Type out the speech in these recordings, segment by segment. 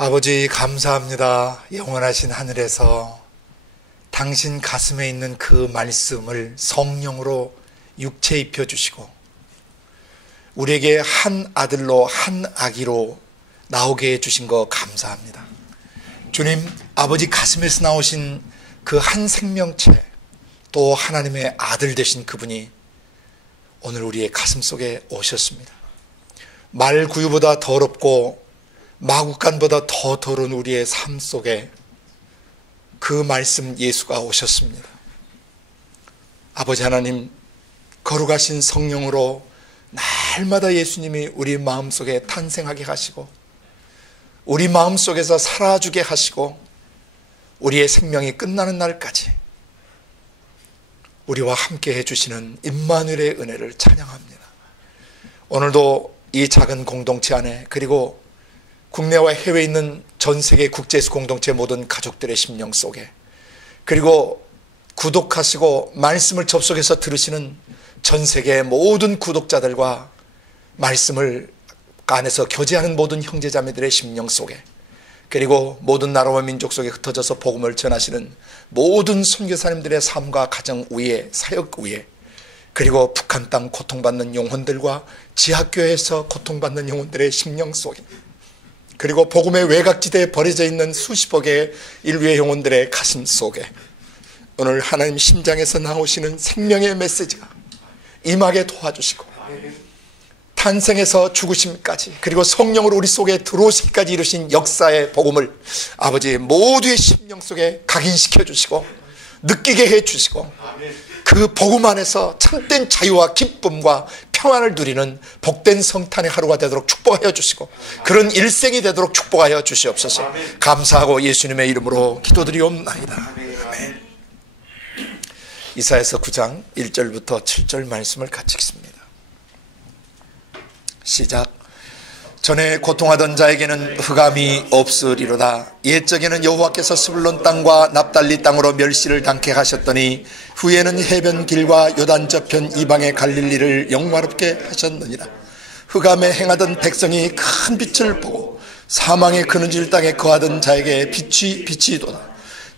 아버지 감사합니다. 영원하신 하늘에서 당신 가슴에 있는 그 말씀을 성령으로 육체에 입혀주시고 우리에게 한 아들로 한 아기로 나오게 해주신 거 감사합니다. 주님, 아버지 가슴에서 나오신 그 한 생명체, 또 하나님의 아들 되신 그분이 오늘 우리의 가슴 속에 오셨습니다. 말구유보다 더럽고 마구간보다 더 더러운 우리의 삶 속에 그 말씀 예수가 오셨습니다. 아버지 하나님, 거룩하신 성령으로 날마다 예수님이 우리 마음속에 탄생하게 하시고 우리 마음속에서 살아주게 하시고 우리의 생명이 끝나는 날까지 우리와 함께 해주시는 임마누엘의 은혜를 찬양합니다. 오늘도 이 작은 공동체 안에, 그리고 국내와 해외에 있는 전 세계 국제예수 공동체 모든 가족들의 심령 속에, 그리고 구독하시고 말씀을 접속해서 들으시는 전 세계의 모든 구독자들과 말씀을 안에서 교제하는 모든 형제자매들의 심령 속에, 그리고 모든 나라와 민족 속에 흩어져서 복음을 전하시는 모든 선교사님들의 삶과 가정 위에, 사역 위에, 그리고 북한 땅 고통받는 영혼들과 지하교회에서 고통받는 영혼들의 심령 속에, 그리고 복음의 외곽지대에 버려져 있는 수십억의 인류의 영혼들의 가슴 속에 오늘 하나님 심장에서 나오시는 생명의 메시지가 임하게 도와주시고 탄생에서 죽으심까지, 그리고 성령으로 우리 속에 들어오시기까지 이루신 역사의 복음을 아버지 모두의 심령 속에 각인시켜 주시고 느끼게 해 주시고 그 복음 안에서 참된 자유와 기쁨과 평안을 누리는 복된 성탄의 하루가 되도록 축복하여 주시고 그런 일생이 되도록 축복하여 주시옵소서. 감사하고 예수님의 이름으로 기도드리옵나이다. 아멘. 이사야서 9장 1절부터 7절 말씀을 같이 읽습니다. 시작. 전에 고통하던 자에게는 흑암이 없으리로다. 옛적에는 여호와께서 스불론 땅과 납달리 땅으로 멸시를 당케 하셨더니 후에는 해변 길과 요단 저편 이방의 갈릴리를 영화롭게 하셨느니라. 흑암에 행하던 백성이 큰 빛을 보고 사망의 그늘질 땅에 거하던 자에게 빛이 비치도다.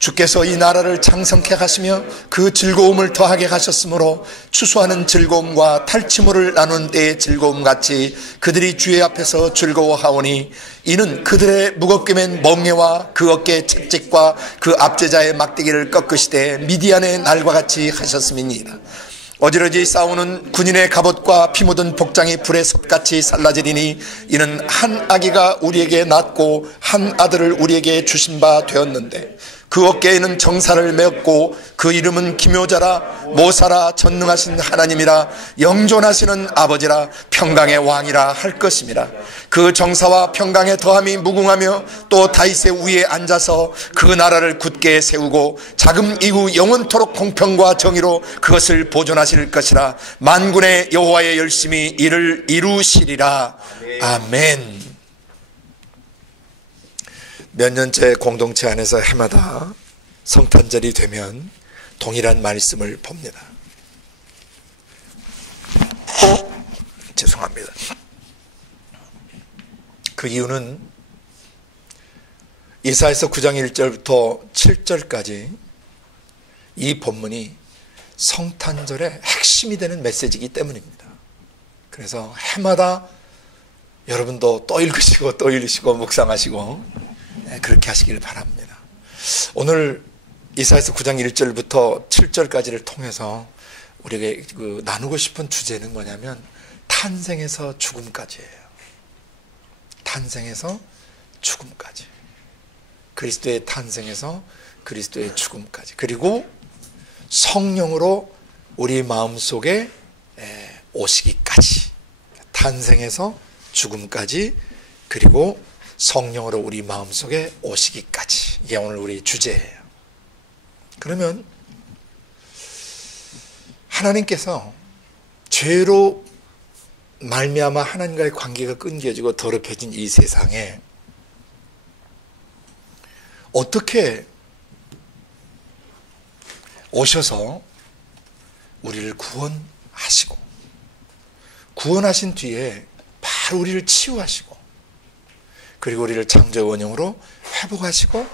주께서 이 나라를 창성케 하시며 그 즐거움을 더하게 하셨으므로 추수하는 즐거움과 탈취물을 나눈 때의 즐거움같이 그들이 주의 앞에서 즐거워하오니 이는 그들의 무겁게 맨 멍에와 그 어깨의 채찍과 그 압제자의 막대기를 꺾으시되 미디안의 날과 같이 하셨음이니이다. 어지러지 싸우는 군인의 갑옷과 피 묻은 복장이 불의 섭같이 살라지리니 이는 한 아기가 우리에게 낳고 한 아들을 우리에게 주신 바 되었는데 그 어깨에는 정사를 메었고 그 이름은 기묘자라 모사라 전능하신 하나님이라 영존하시는 아버지라 평강의 왕이라 할 것임이라. 그 정사와 평강의 더함이 무궁하며 또 다윗의 위에 앉아서 그 나라를 굳게 세우고 자금 이후 영원토록 공평과 정의로 그것을 보존하실 것이라. 만군의 여호와의 열심히 이를 이루시리라. 아멘. 몇 년째 공동체 안에서 해마다 성탄절이 되면 동일한 말씀을 봅니다. 죄송합니다. 그 이유는 이사야서 9장 1절부터 7절까지 이 본문이 성탄절의 핵심이 되는 메시지이기 때문입니다. 그래서 해마다 여러분도 또 읽으시고 또 읽으시고 묵상하시고 그렇게 하시길 바랍니다. 오늘 이사야서 9장 1절부터 7절까지를 통해서 우리에게 나누고 싶은 주제는 뭐냐면 탄생에서 죽음까지예요. 탄생에서 죽음까지. 그리스도의 탄생에서 그리스도의 죽음까지. 그리고 성령으로 우리 마음속에 오시기까지. 탄생에서 죽음까지, 그리고 성령으로 우리 마음속에 오시기까지. 이게 오늘 우리 주제예요. 그러면 하나님께서 죄로 말미암아 하나님과의 관계가 끊겨지고 더럽혀진 이 세상에 어떻게 오셔서 우리를 구원하시고 구원하신 뒤에 바로 우리를 치유하시고 그리고 우리를 창조의 원형으로 회복하시고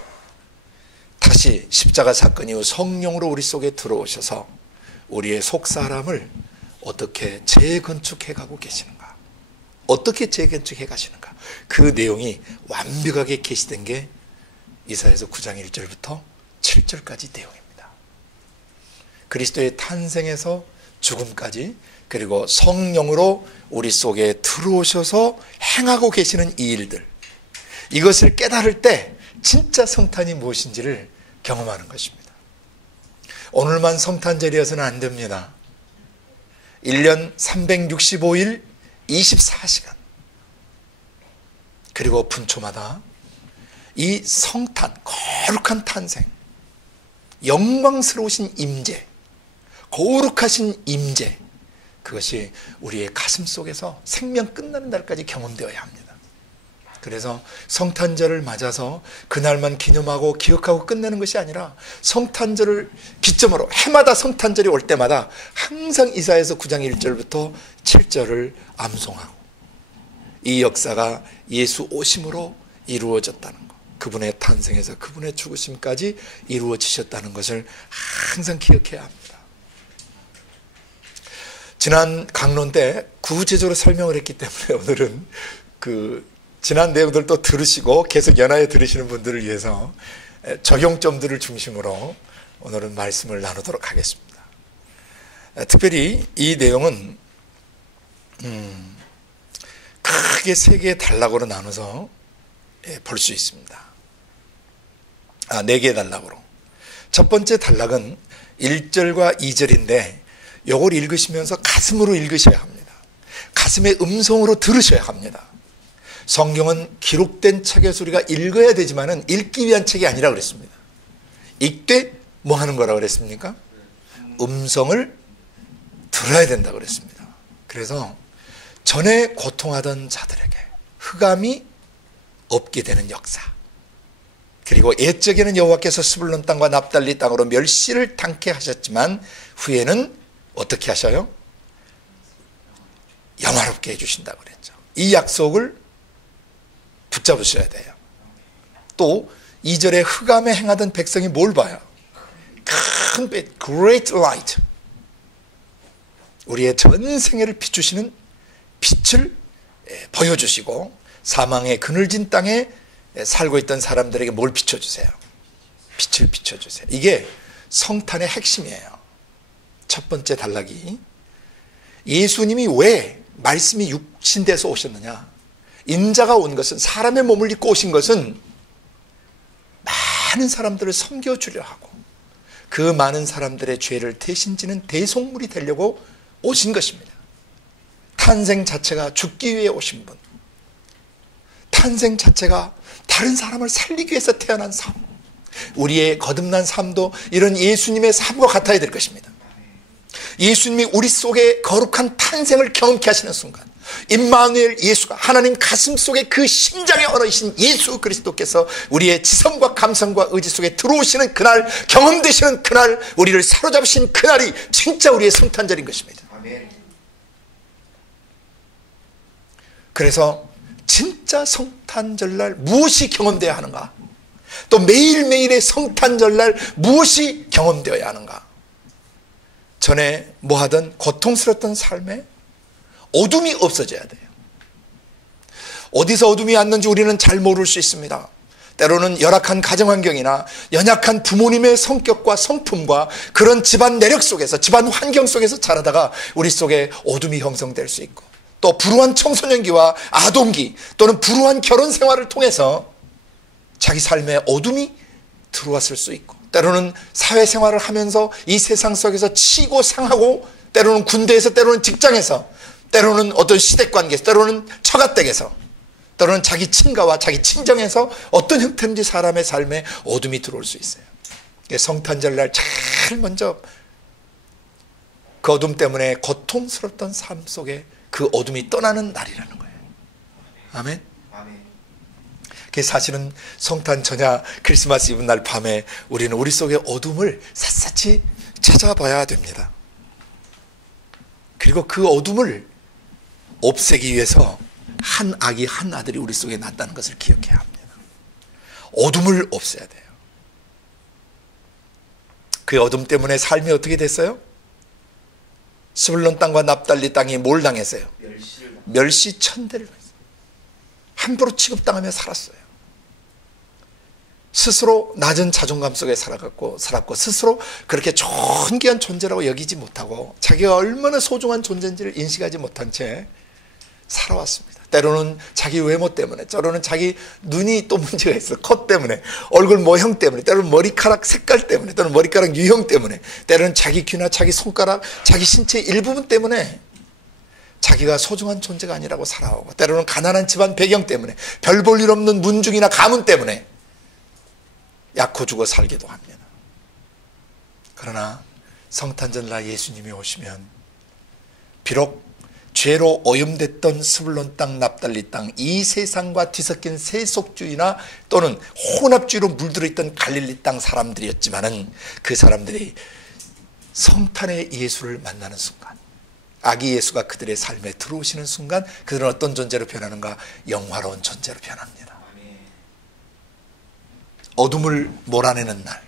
다시 십자가 사건 이후 성령으로 우리 속에 들어오셔서 우리의 속사람을 어떻게 재건축해 가고 계시는가, 어떻게 재건축해 가시는가, 그 내용이 완벽하게 게시된 게 이사야서 9장 1절부터 7절까지 내용입니다. 그리스도의 탄생에서 죽음까지, 그리고 성령으로 우리 속에 들어오셔서 행하고 계시는 이 일들, 이것을 깨달을 때 진짜 성탄이 무엇인지를 경험하는 것입니다. 오늘만 성탄절이어서는 안 됩니다. 1년 365일 24시간, 그리고 분초마다 이 성탄, 거룩한 탄생, 영광스러우신 임재, 거룩하신 임재, 그것이 우리의 가슴 속에서 생명 끝나는 날까지 경험되어야 합니다. 그래서 성탄절을 맞아서 그날만 기념하고 기억하고 끝내는 것이 아니라 성탄절을 기점으로 해마다 성탄절이 올 때마다 항상 이사야서 9장 1절부터 7절을 암송하고, 이 역사가 예수 오심으로 이루어졌다는 것, 그분의 탄생에서 그분의 죽으심까지 이루어지셨다는 것을 항상 기억해야 합니다. 지난 강론 때 구체적으로 설명을 했기 때문에 오늘은 지난 내용들 또 들으시고 계속 연하에 들으시는 분들을 위해서 적용점들을 중심으로 오늘은 말씀을 나누도록 하겠습니다. 특별히 이 내용은 크게 세 개의 단락으로 나눠서 볼 수 있습니다. 4개의 단락으로. 첫 번째 단락은 1절과 2절인데 이걸 읽으시면서 가슴으로 읽으셔야 합니다. 가슴의 음성으로 들으셔야 합니다. 성경은 기록된 책의 소리가 읽어야 되지만은 읽기 위한 책이 아니라 그랬습니다. 읽되 뭐 하는 거라고 그랬습니까? 음성을 들어야 된다고 그랬습니다. 그래서 전에 고통하던 자들에게 흑암이 없게 되는 역사, 그리고 옛적에는 여호와께서 스불론 땅과 납달리 땅으로 멸시를 당케 하셨지만 후에는 어떻게 하셔요? 영화롭게 해주신다고 그랬죠. 이 약속을 붙잡으셔야 돼요. 또 2절에 흑암에 행하던 백성이 뭘 봐요? 큰 빛, great light, 우리의 전 생애를 비추시는 빛을 보여주시고 사망의 그늘진 땅에 살고 있던 사람들에게 뭘 비춰주세요? 빛을 비춰주세요. 이게 성탄의 핵심이에요. 첫 번째 단락이 예수님이 왜 말씀이 육신돼서 오셨느냐, 인자가 온 것은, 사람의 몸을 입고 오신 것은 많은 사람들을 섬겨주려 하고 그 많은 사람들의 죄를 대신 지는 대속물이 되려고 오신 것입니다. 탄생 자체가 죽기 위해 오신 분, 탄생 자체가 다른 사람을 살리기 위해서 태어난 삶, 우리의 거듭난 삶도 이런 예수님의 삶과 같아야 될 것입니다. 예수님이 우리 속에 거룩한 탄생을 경험케 하시는 순간, 임마누엘 예수가 하나님 가슴 속에 그 심장의 언어이신 예수 그리스도께서 우리의 지성과 감성과 의지 속에 들어오시는 그날, 경험되시는 그날, 우리를 사로잡으신 그날이 진짜 우리의 성탄절인 것입니다. 그래서 진짜 성탄절날 무엇이 경험되어야 하는가, 또 매일매일의 성탄절날 무엇이 경험되어야 하는가. 전에 뭐하던 고통스러웠던 삶에 어둠이 없어져야 돼요. 어디서 어둠이 왔는지 우리는 잘 모를 수 있습니다. 때로는 열악한 가정환경이나 연약한 부모님의 성격과 성품과 그런 집안 내력 속에서, 집안 환경 속에서 자라다가 우리 속에 어둠이 형성될 수 있고, 또 불우한 청소년기와 아동기 또는 불우한 결혼 생활을 통해서 자기 삶에 어둠이 들어왔을 수 있고, 때로는 사회생활을 하면서 이 세상 속에서 치고 상하고, 때로는 군대에서, 때로는 직장에서, 때로는 어떤 시댁관계에서, 때로는 처가댁에서, 때로는 자기 친가와 자기 친정에서 어떤 형태인지 사람의 삶에 어둠이 들어올 수 있어요. 성탄절날 제일 먼저 그 어둠 때문에 고통스럽던 삶 속에 그 어둠이 떠나는 날이라는 거예요. 아멘. 그게 사실은 성탄 전야 크리스마스 이브 날 밤에 우리는 우리 속의 어둠을 샅샅이 찾아봐야 됩니다. 그리고 그 어둠을 없애기 위해서 한 아기 한 아들이 우리 속에 났다는 것을 기억해야 합니다. 어둠을 없애야 돼요. 그 어둠 때문에 삶이 어떻게 됐어요? 스불론 땅과 납달리 땅이 뭘 당했어요? 멸시천대를 당했어요. 함부로 취급당하며 살았어요. 스스로 낮은 자존감 속에 살았고 스스로 그렇게 존귀한 존재라고 여기지 못하고 자기가 얼마나 소중한 존재인지를 인식하지 못한 채 살아왔습니다. 때로는 자기 외모 때문에, 때로는 자기 눈이 또 문제가 있어. 코 때문에, 얼굴 모형 때문에, 때로는 머리카락 색깔 때문에, 때로는 머리카락 유형 때문에, 때로는 자기 귀나 자기 손가락, 자기 신체 일부분 때문에 자기가 소중한 존재가 아니라고 살아오고, 때로는 가난한 집안 배경 때문에, 별 볼 일 없는 문중이나 가문 때문에 약호 죽어 살기도 합니다. 그러나 성탄절날 예수님이 오시면 비록 죄로 오염됐던 스불론 땅, 납달리 땅, 이 세상과 뒤섞인 세속주의나 또는 혼합주의로 물들어있던 갈릴리 땅 사람들이었지만은 그 사람들이 성탄의 예수를 만나는 순간, 아기 예수가 그들의 삶에 들어오시는 순간 그들은 어떤 존재로 변하는가? 영화로운 존재로 변합니다. 어둠을 몰아내는 날,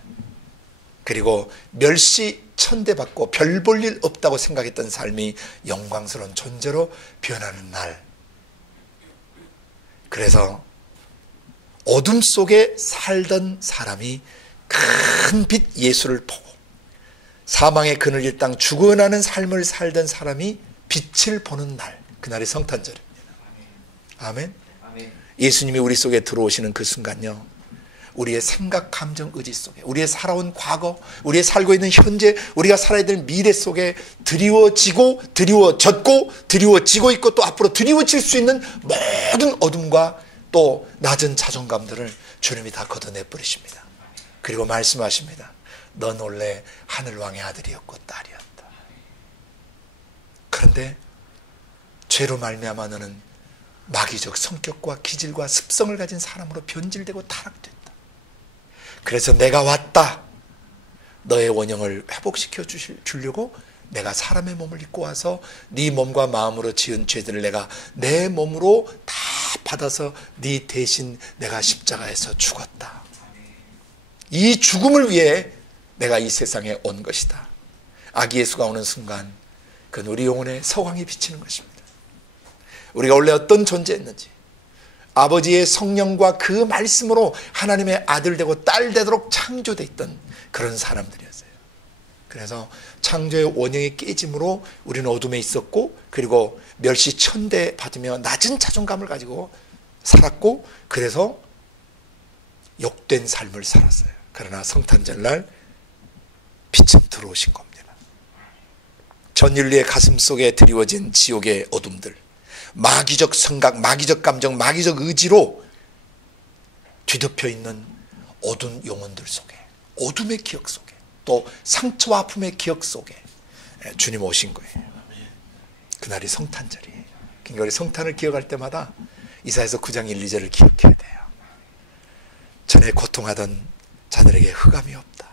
그리고 멸시 천대받고 별 볼 일 없다고 생각했던 삶이 영광스러운 존재로 변하는 날. 그래서 어둠 속에 살던 사람이 큰 빛 예수를 보고 사망의 그늘일 땅 죽어나는 삶을 살던 사람이 빛을 보는 날, 그날이 성탄절입니다. 아멘. 예수님이 우리 속에 들어오시는 그 순간요, 우리의 생각, 감정, 의지 속에, 우리의 살아온 과거, 우리의 살고 있는 현재, 우리가 살아야 될 미래 속에 드리워지고 드리워졌고 드리워지고 있고 또 앞으로 드리워질 수 있는 모든 어둠과 또 낮은 자존감들을 주님이 다 걷어내버리십니다. 그리고 말씀하십니다. 넌 원래 하늘왕의 아들이었고 딸이었다. 그런데 죄로 말미암아 너는 마귀적 성격과 기질과 습성을 가진 사람으로 변질되고 타락됐다. 그래서 내가 왔다. 너의 원형을 회복시켜 주려고 내가 사람의 몸을 입고 와서 네 몸과 마음으로 지은 죄들을 내가 내 몸으로 다 받아서 네 대신 내가 십자가에서 죽었다. 이 죽음을 위해 내가 이 세상에 온 것이다. 아기 예수가 오는 순간 그건 우리 영혼에 서광이 비치는 것입니다. 우리가 원래 어떤 존재였는지, 아버지의 성령과 그 말씀으로 하나님의 아들 되고 딸 되도록 창조되어 있던 그런 사람들이었어요. 그래서 창조의 원형이 깨짐으로 우리는 어둠에 있었고, 그리고 멸시천대 받으며 낮은 자존감을 가지고 살았고, 그래서 욕된 삶을 살았어요. 그러나 성탄절날 빛은 들어오신 겁니다. 전 인류의 가슴 속에 드리워진 지옥의 어둠들, 마귀적 생각, 마귀적 감정, 마귀적 의지로 뒤덮여 있는 어두운 영혼들 속에, 어둠의 기억 속에, 또 상처와 아픔의 기억 속에 주님 오신 거예요. 그날이 성탄절이에요. 그러니까 우리 성탄을 기억할 때마다 이사야서 9장 1, 2절을 기억해야 돼요. 전에 고통하던 자들에게 흑암이 없다.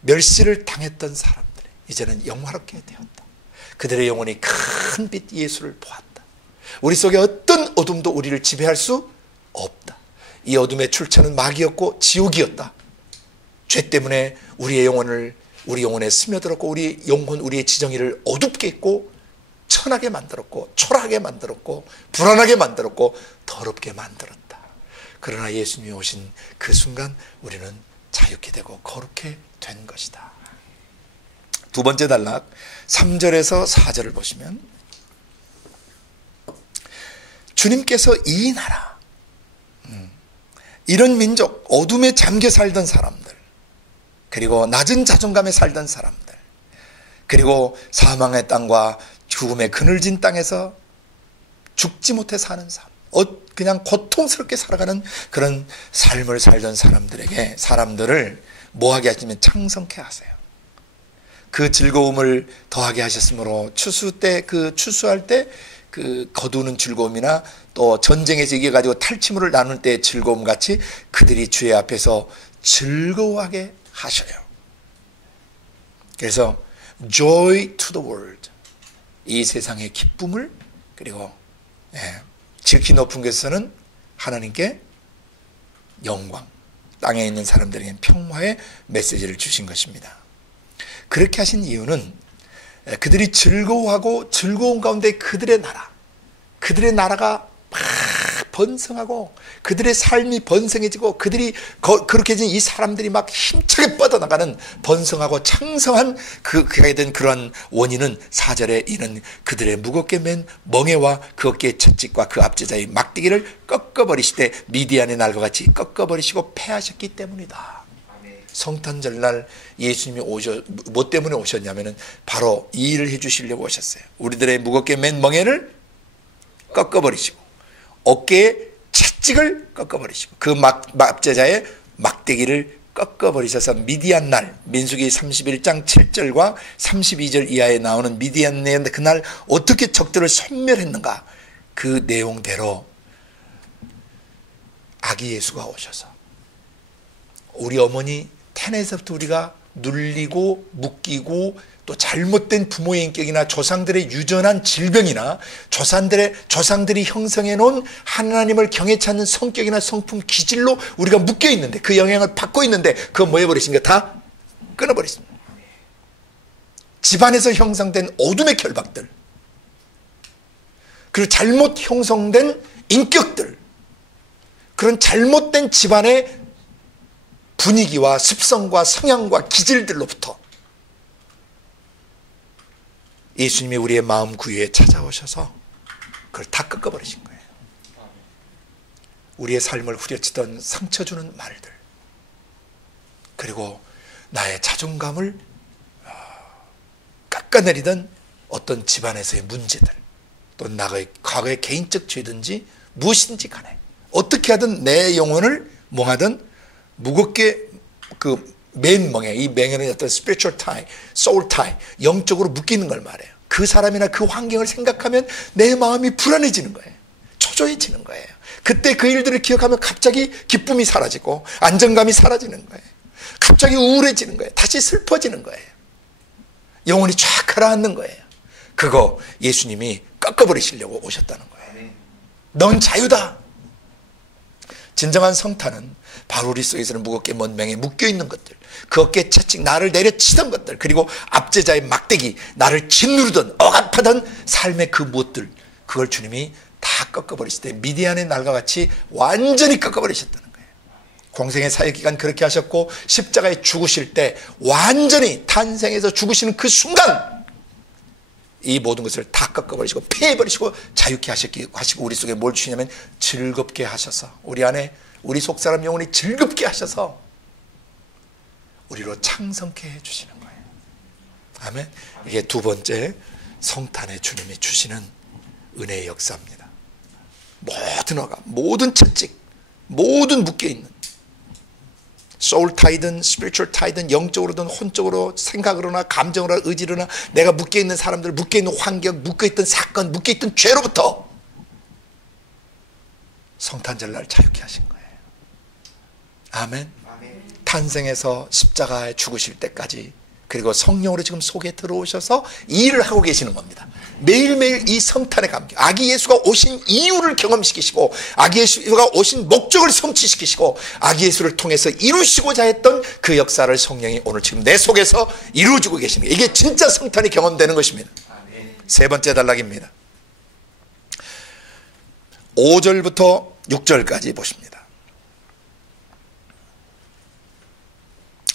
멸시를 당했던 사람들이 이제는 영화롭게 되었다. 그들의 영혼이 큰 빛 예수를 보았다. 우리 속에 어떤 어둠도 우리를 지배할 수 없다. 이 어둠의 출처는 마귀였고 지옥이었다. 죄 때문에 우리 영혼에 스며들었고, 우리 영혼, 우리의 지정의를 어둡게 했고, 천하게 만들었고, 초라하게 만들었고, 불안하게 만들었고, 더럽게 만들었다. 그러나 예수님이 오신 그 순간 우리는 자유케 되고 거룩게 된 것이다. 두 번째 단락 3절에서 4절을 보시면, 주님께서 이 나라, 이런 민족, 어둠에 잠겨 살던 사람들, 그리고 낮은 자존감에 살던 사람들, 그리고 사망의 땅과 죽음의 그늘진 땅에서 죽지 못해 사는 사람, 그냥 고통스럽게 살아가는 그런 삶을 살던 사람들을 뭐하게 하시면 창성케 하세요. 그 즐거움을 더하게 하셨으므로 추수할 때 그 거두는 즐거움이나 또 전쟁에서 이겨가지고 탈취물을 나눌 때의 즐거움 같이 그들이 주의 앞에서 즐거워하게 하셔요. 그래서 joy to the world, 이 세상의 기쁨을, 그리고 지극히 높은 곳에서는 하나님께 영광, 땅에 있는 사람들에게 평화의 메시지를 주신 것입니다. 그렇게 하신 이유는 그들이 즐거워하고 즐거운 가운데 그들의 나라가 막 번성하고 그들의 삶이 번성해지고 그들이 그렇게 된 이 사람들이 막 힘차게 뻗어나가는 번성하고 창성한 그게 된 그런 원인은 4절에 이는 그들의 무겁게 맨 멍에와 그 어깨의 채찍과 그 압제자의 막대기를 꺾어버리시되 미디안의 날과 같이 꺾어버리시고 패하셨기 때문이다. 성탄절날 예수님이 뭐 때문에 오셨냐면은 바로 이 일을 해주시려고 오셨어요. 우리들의 무겁게 맨 멍에를 꺾어버리시고 어깨에 채찍을 꺾어버리시고 그 압제자의 막대기를 꺾어버리셔서 미디안 날, 민수기 31장 7절과 32절 이하에 나오는 미디안의 그날 어떻게 적들을 섬멸했는가, 그 내용대로 아기 예수가 오셔서 우리 어머니 태에서부터 우리가 눌리고 묶이고 또 잘못된 부모의 인격이나 조상들의 유전한 질병이나 조상들이 형성해 놓은 하나님을 경외치 않는 성격이나 성품 기질로 우리가 묶여 있는데, 그 영향을 받고 있는데, 그거 뭐 해버리신가? 다 끊어버리십니다. 집안에서 형성된 어둠의 결박들, 그리고 잘못 형성된 인격들, 그런 잘못된 집안의 분위기와 습성과 성향과 기질들로부터 예수님이 우리의 마음 구유에 찾아오셔서 그걸 다 꺾어버리신 거예요. 우리의 삶을 후려치던 상처 주는 말들, 그리고 나의 자존감을 깎아내리던 어떤 집안에서의 문제들, 또 나의 과거의 개인적 죄든지 무엇인지 간에 어떻게 하든 내 영혼을 몽하든 무겁게 맨 멍에, 이 맹에는 어떤 spiritual tie, soul tie, 영적으로 묶이는 걸 말해요. 그 사람이나 그 환경을 생각하면 내 마음이 불안해지는 거예요. 초조해지는 거예요. 그때 그 일들을 기억하면 갑자기 기쁨이 사라지고 안정감이 사라지는 거예요. 갑자기 우울해지는 거예요. 다시 슬퍼지는 거예요. 영혼이 쫙 가라앉는 거예요. 그거 예수님이 꺾어버리시려고 오셨다는 거예요. 넌 자유다. 진정한 성탄은 바로 우리 속에서는 무겁게 먼 맹에 묶여있는 것들, 그 어깨에 채찍 나를 내려치던 것들, 그리고 압제자의 막대기 나를 짓누르던 억압하던 삶의 그 무엇들, 그걸 주님이 다 꺾어버리실 때 미디안의 날과 같이 완전히 꺾어버리셨다는 거예요. 공생의 사역기간 그렇게 하셨고 십자가에 죽으실 때 완전히 탄생해서 죽으시는 그 순간 이 모든 것을 다 꺾어버리시고 패해버리시고 자유케 하시고 우리 속에 뭘 주시냐면 즐겁게 하셔서 우리 안에 우리 속사람 영혼이 즐겁게 하셔서 우리로 창성케 해주시는 거예요. 아멘. 이게 두 번째 성탄에 주님이 주시는 은혜의 역사입니다. 모든 어감, 모든 채찍, 모든 묶여있는 소울 타이든 스피리추얼 타이든 영적으로든 혼적으로 생각으로나 감정으로나 의지로나 내가 묶여있는 사람들, 묶여있는 환경, 묶여있던 사건, 묶여있던 죄로부터 성탄절날 자유케 하신 거예요. 아멘. 탄생에서 십자가에 죽으실 때까지, 그리고 성령으로 지금 속에 들어오셔서 이 일을 하고 계시는 겁니다. 매일매일 이 성탄의 감격, 아기 예수가 오신 이유를 경험시키시고 아기 예수가 오신 목적을 성취시키시고 아기 예수를 통해서 이루시고자 했던 그 역사를 성령이 오늘 지금 내 속에서 이루어주고 계시는 거예요. 이게 진짜 성탄이 경험되는 것입니다. 세 번째 단락입니다. 5절부터 6절까지 보십니다.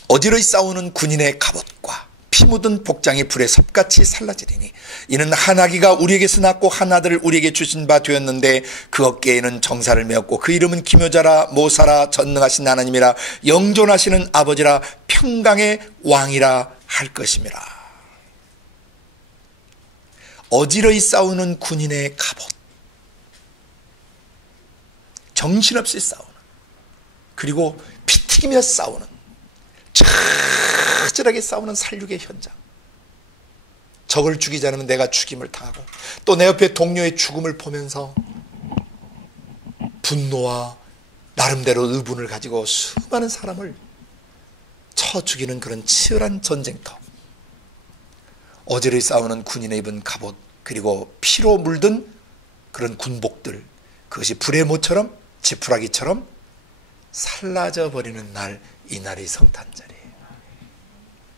어지러이 싸우는 군인의 갑옷과 피 묻은 복장이 불에 섭같이 살라지리니 이는 한 아기가 우리에게서 낳고 한 아들을 우리에게 주신 바 되었는데 그 어깨에는 정사를 메었고 그 이름은 기묘자라 모사라 전능하신 하나님이라 영존하시는 아버지라 평강의 왕이라 할 것임이라. 어지러이 싸우는 군인의 갑옷, 정신없이 싸우는, 그리고 피 튀기며 싸우는, 처절하게 싸우는 살육의 현장. 적을 죽이지 않으면 내가 죽임을 당하고 또 내 옆에 동료의 죽음을 보면서 분노와 나름대로 의분을 가지고 수많은 사람을 쳐 죽이는 그런 치열한 전쟁터. 어지러이 싸우는 군인의 입은 갑옷, 그리고 피로 물든 그런 군복들, 그것이 불의 모처럼 지푸라기처럼 살라져 버리는 날, 이 날이 성탄절이에요.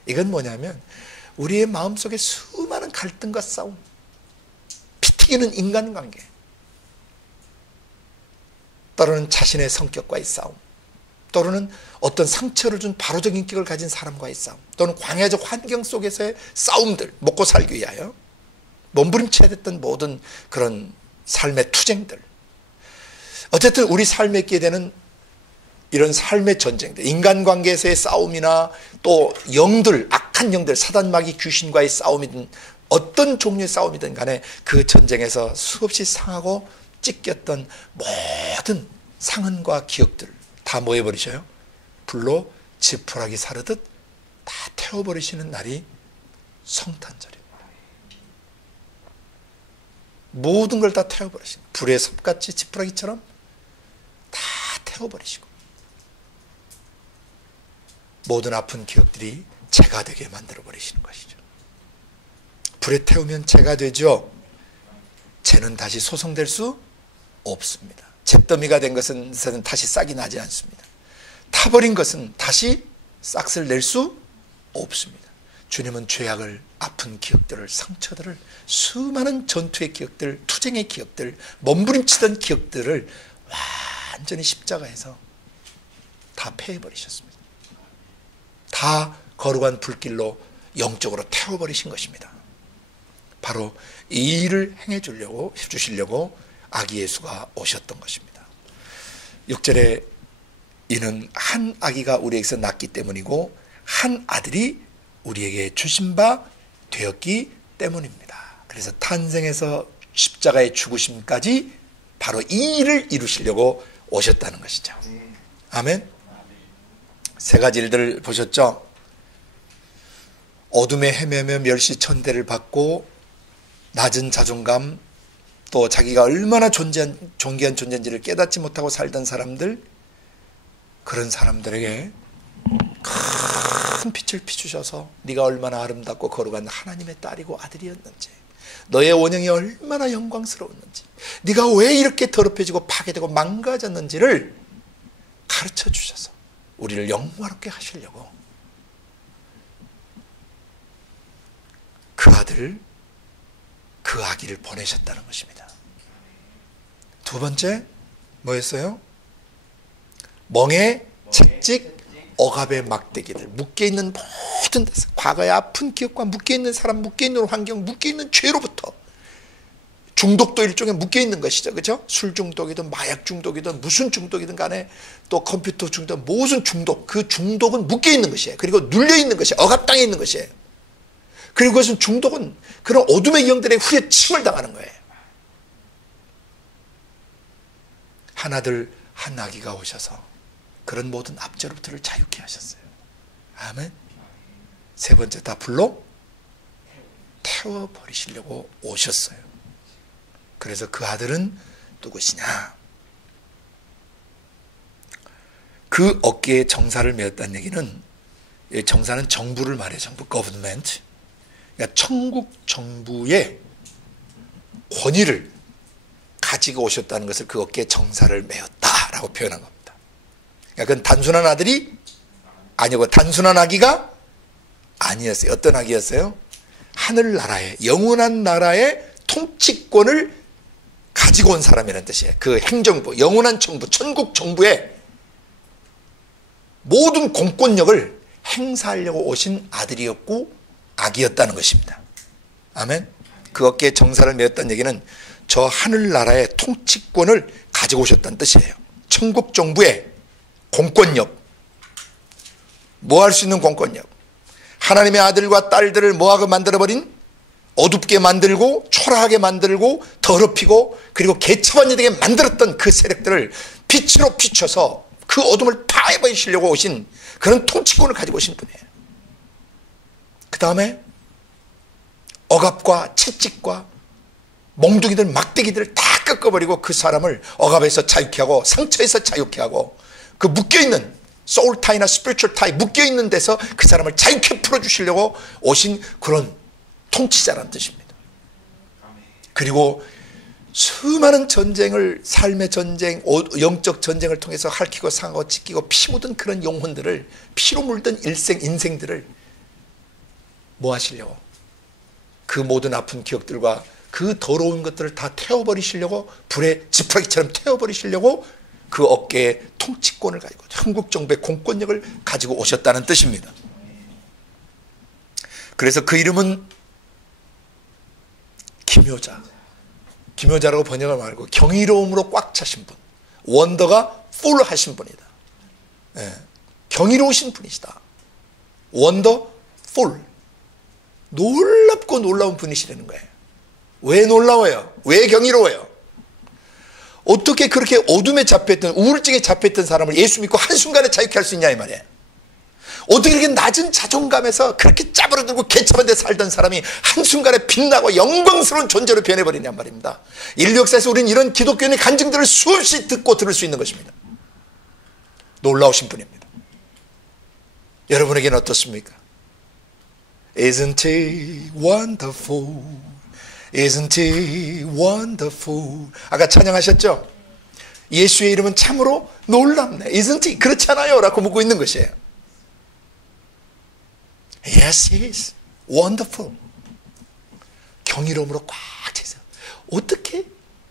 이건 뭐냐면 우리의 마음속에 수많은 갈등과 싸움, 피 튀기는 인간관계, 때로는 자신의 성격과의 싸움, 또는 어떤 상처를 준 바로적 인격을 가진 사람과의 싸움, 또는 광야적 환경 속에서의 싸움들, 먹고 살기 위하여 몸부림쳐야 됐던 모든 그런 삶의 투쟁들, 어쨌든 우리 삶에 있게 되는 이런 삶의 전쟁들, 인간관계에서의 싸움이나 또 영들, 악한 영들, 사단 마귀 귀신과의 싸움이든 어떤 종류의 싸움이든 간에 그 전쟁에서 수없이 상하고 찢겼던 모든 상흔과 기억들 다 뭐 해버리셔요? 불로 지푸라기 사르듯 다 태워버리시는 날이 성탄절입니다. 모든 걸 다 태워버리시고, 불의 섭같이 지푸라기처럼 다 태워버리시고, 모든 아픈 기억들이 재가 되게 만들어버리시는 것이죠. 불에 태우면 재가 되죠. 재는 다시 소성될 수 없습니다. 잿더미가 된 것은 다시 싹이 나지 않습니다. 타버린 것은 다시 싹을 낼 수 없습니다. 주님은 죄악을, 아픈 기억들을, 상처들을, 수많은 전투의 기억들, 투쟁의 기억들, 몸부림치던 기억들을 완전히 십자가에서 다 패해버리셨습니다. 다 거룩한 불길로 영적으로 태워버리신 것입니다. 바로 이 일을 해주시려고 아기 예수가 오셨던 것입니다. 6절에 이는 한 아기가 우리에게서 낳기 때문이고 한 아들이 우리에게 주신 바 되었기 때문입니다. 그래서 탄생에서 십자가의 죽으심까지 바로 이 일을 이루시려고 오셨다는 것이죠. 아멘. 세 가지 일들 보셨죠? 어둠에 헤매며 멸시천대를 받고 낮은 자존감, 또 자기가 얼마나 존귀한 존재인지를 깨닫지 못하고 살던 사람들, 그런 사람들에게 큰 빛을 비추셔서 네가 얼마나 아름답고 거룩한 하나님의 딸이고 아들이었는지, 너의 원형이 얼마나 영광스러웠는지, 네가 왜 이렇게 더럽혀지고 파괴되고 망가졌는지를 가르쳐 주셔서 우리를 영화롭게 하시려고 그 아들, 그 아기를 보내셨다는 것입니다. 두 번째 뭐였어요? 멍에 채찍, 억압의 막대기들, 묶여있는 모든 데서 과거의 아픈 기억과 묶여있는 사람, 묶여있는 환경, 묶여있는 죄로부터, 중독도 일종의 묶여있는 것이죠. 그렇죠? 술 중독이든 마약 중독이든 무슨 중독이든 간에, 또 컴퓨터 중독, 무슨 중독, 그 중독은 묶여있는 것이에요. 그리고 눌려있는 것이에요. 억압당해 있는 것이에요. 그리고 그것은, 중독은 그런 어둠의 영들의 후려침을 당하는 거예요. 한 아들, 한 아기가 오셔서 그런 모든 압제로부터를 자유케 하셨어요. 아멘. 세 번째, 다 불로 태워버리시려고 오셨어요. 그래서 그 아들은 누구시냐? 그 어깨에 정사를 메었다는 얘기는, 정사는 정부를 말해요. 정부, government. 그러니까 천국 정부의 권위를 가지고 오셨다는 것을 그 어깨에 정사를 메었다라고 표현한 겁니다. 그러니까 그건 단순한 아들이 아니고 단순한 아기가 아니었어요. 어떤 아기였어요? 하늘나라의, 영원한 나라의 통치권을 가지고 온 사람이라는 뜻이에요. 그 행정부, 영원한 정부, 천국 정부의 모든 공권력을 행사하려고 오신 아들이었고 아기였다는 것입니다. 아멘. 그 어깨에 정사를 메었다는 얘기는 저 하늘나라의 통치권을 가지고 오셨다는 뜻이에요. 천국 정부의 공권력, 뭐 할 수 있는 공권력, 하나님의 아들과 딸들을 뭐하고 만들어버린, 어둡게 만들고 초라하게 만들고 더럽히고 그리고 개처반이 되게 만들었던 그 세력들을 빛으로 비춰서 그 어둠을 파해버리시려고 오신 그런 통치권을 가지고 오신 분이에요. 그 다음에 억압과 채찍과 몽둥이들, 막대기들을 다 꺾어버리고 그 사람을 억압에서 자유케 하고 상처에서 자유케 하고 그 묶여있는 소울 타이나 스피리추얼 타이 묶여있는 데서 그 사람을 자유케 풀어주시려고 오신 그런 통치자라는 뜻입니다. 그리고 수많은 전쟁을, 삶의 전쟁, 영적 전쟁을 통해서 핥히고 상하고 찢기고 피 묻은 그런 영혼들을, 피로 물든 인생들을 뭐 하시려고? 그 모든 아픈 기억들과 그 더러운 것들을 다 태워버리시려고, 불의 지푸라기처럼 태워버리시려고 그 어깨에 통치권을 가지고 한국 정부의 공권력을 가지고 오셨다는 뜻입니다. 그래서 그 이름은 기묘자. 기묘자라고 번역을 말고 경이로움으로 꽉 차신 분, 원더가 풀 하신 분이다. 경이로우신 분이시다. 원더 풀, 놀랍고 놀라운 분이시라는 거예요. 왜 놀라워요? 왜 경이로워요? 어떻게 그렇게 어둠에 잡혀있던, 우울증에 잡혀있던 사람을 예수 믿고 한순간에 자유케 할 수 있냐 이 말이에요. 어떻게 이렇게 낮은 자존감에서 그렇게 짜부러들고 개차반 데 살던 사람이 한순간에 빛나고 영광스러운 존재로 변해버리냔 말입니다. 인류 역사에서 우리는 이런 기독교인의 간증들을 수없이 듣고 들을 수 있는 것입니다. 놀라우신 분입니다. 여러분에게는 어떻습니까? Isn't he wonderful? Isn't he wonderful? 아까 찬양하셨죠? 예수의 이름은 참으로 놀랍네. Isn't he? 그렇지 않아요? 라고 묻고 있는 것이에요. Yes, he is wonderful. 경이로움으로 꽉 차서 어떻게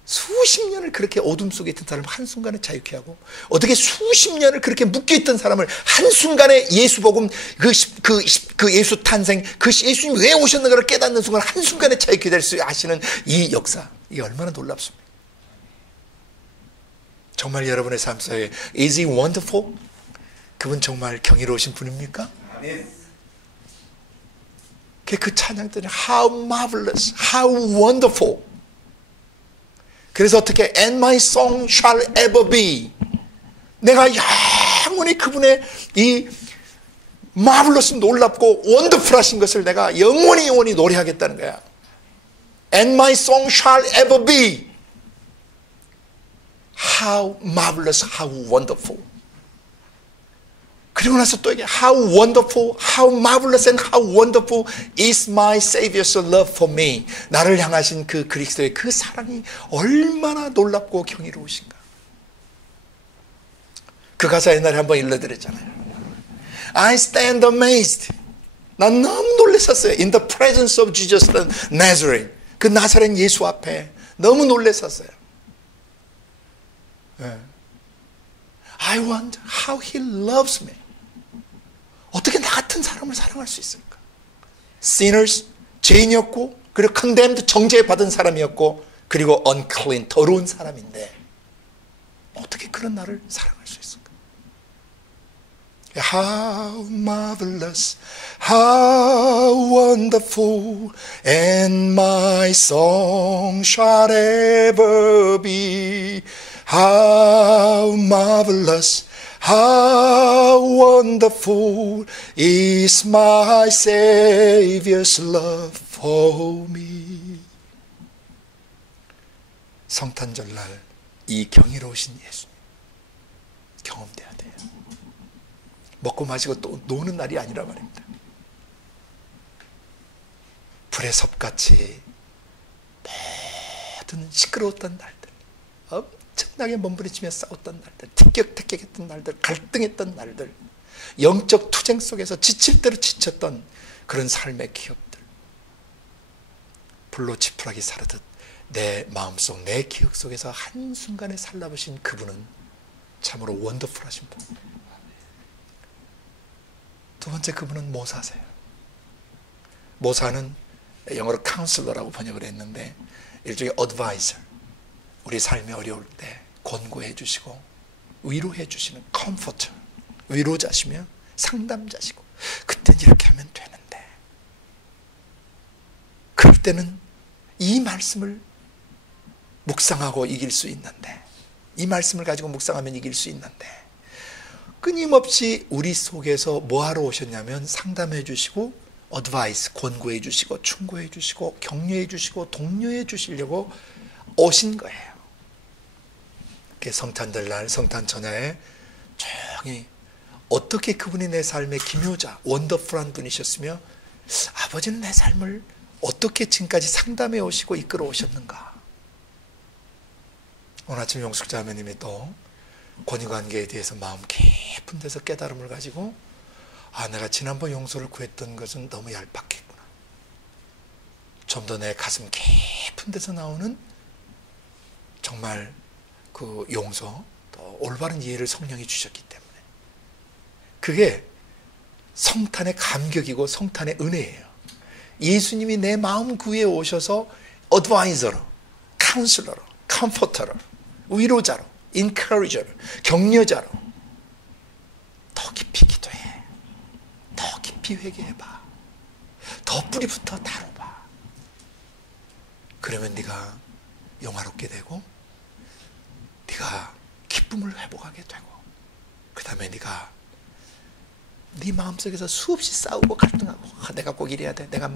수십 년을 그렇게 어둠 속에 있던 사람을 한순간에 자유케 하고, 어떻게 수십 년을 그렇게 묶여있던 사람을 한순간에 예수 복음, 그 예수 탄생, 그 예수님 왜 오셨는가를 깨닫는 순간 한순간에 자유케 될 수 아시는 이 역사, 이게 얼마나 놀랍습니까? 정말 여러분의 삶 속에 Is he wonderful? 그분 정말 경이로우신 분입니까? 그 찬양들이 How marvelous, how wonderful. 그래서 어떻게 And my song shall ever be. 내가 영원히 그분의 이 marvelous, 놀랍고 wonderful 하신 것을 내가 영원히 노래하겠다는 거야. And my song shall ever be. How marvelous, how wonderful. 그리고 나서 또 이게 How wonderful, how marvelous and how wonderful is my Savior's love for me. 나를 향하신 그 그리스도의 그 사랑이 얼마나 놀랍고 경이로우신가. 그 가사 옛날에 한번 일러드렸잖아요. I stand amazed. 난 너무 놀랐었어요. In the presence of Jesus the Nazarene. 그 나사렛 예수 앞에 너무 놀랐었어요. I wonder how he loves me. 어떻게 나 같은 사람을 사랑할 수 있을까? Sinners, 죄인이었고, 그리고 condemned, 정죄받은 사람이었고, 그리고 unclean, 더러운 사람인데 어떻게 그런 나를 사랑할 수 있을까? How marvelous, how wonderful, and my song shall ever be. How marvelous, how wonderful is my Savior's love for me. 성탄절날 이 경이로우신 예수님 경험돼야 돼요. 먹고 마시고 또 노는 날이 아니라 말입니다. 불의 섭같이 모든 시끄러웠던 날들, 엄청나게 몸부림치며 싸웠던 날들, 티격태격했던 날들, 갈등했던 날들, 영적 투쟁 속에서 지칠 대로 지쳤던 그런 삶의 기억들, 불로 지푸라기 사르듯 내 마음속, 내 기억 속에서 한순간에 살라보신 그분은 참으로 원더풀하신 분. 두 번째, 그분은 모사세요. 모사는 영어로 카운슬러라고 번역을 했는데 일종의 어드바이저, 우리 삶이 어려울 때 권고해 주시고 위로해 주시는 컴포터, 위로자시며 상담자시고, 그땐 이렇게 하면 되는데, 그럴 때는 이 말씀을 묵상하고 이길 수 있는데, 이 말씀을 가지고 묵상하면 이길 수 있는데, 끊임없이 우리 속에서 뭐하러 오셨냐면 상담해 주시고 어드바이스, 권고해 주시고 충고해 주시고 격려해 주시고 독려해 주시려고 오신 거예요. 성탄절날, 성탄 전야에 조용히 어떻게 그분이 내 삶의 기묘자, 원더풀한 분이셨으며 아버지는 내 삶을 어떻게 지금까지 상담해 오시고 이끌어 오셨는가, 오늘 아침 용숙자 자매님이 또 권위관계에 대해서 마음 깊은 데서 깨달음을 가지고 내가 지난번 용서를 구했던 것은 너무 얄팍했구나. 좀 더 내 가슴 깊은 데서 나오는 정말 그 용서, 또 올바른 이해를 성령이 주셨기 때문에 그게 성탄의 감격이고 성탄의 은혜예요. 예수님이 내 마음 구에 오셔서 어드바이저로, 카운슬러로, 컴포터로, 위로자로, 인커리저로, 격려자로 더 깊이 기도해, 더 깊이 회개해봐, 더 뿌리부터 다뤄봐. 그러면 네가 영화롭게 되고 네가 기쁨을 회복하게 되고 그 다음에 네가 네 마음속에서 수없이 싸우고 갈등하고 내가 꼭 이래야 돼, 내가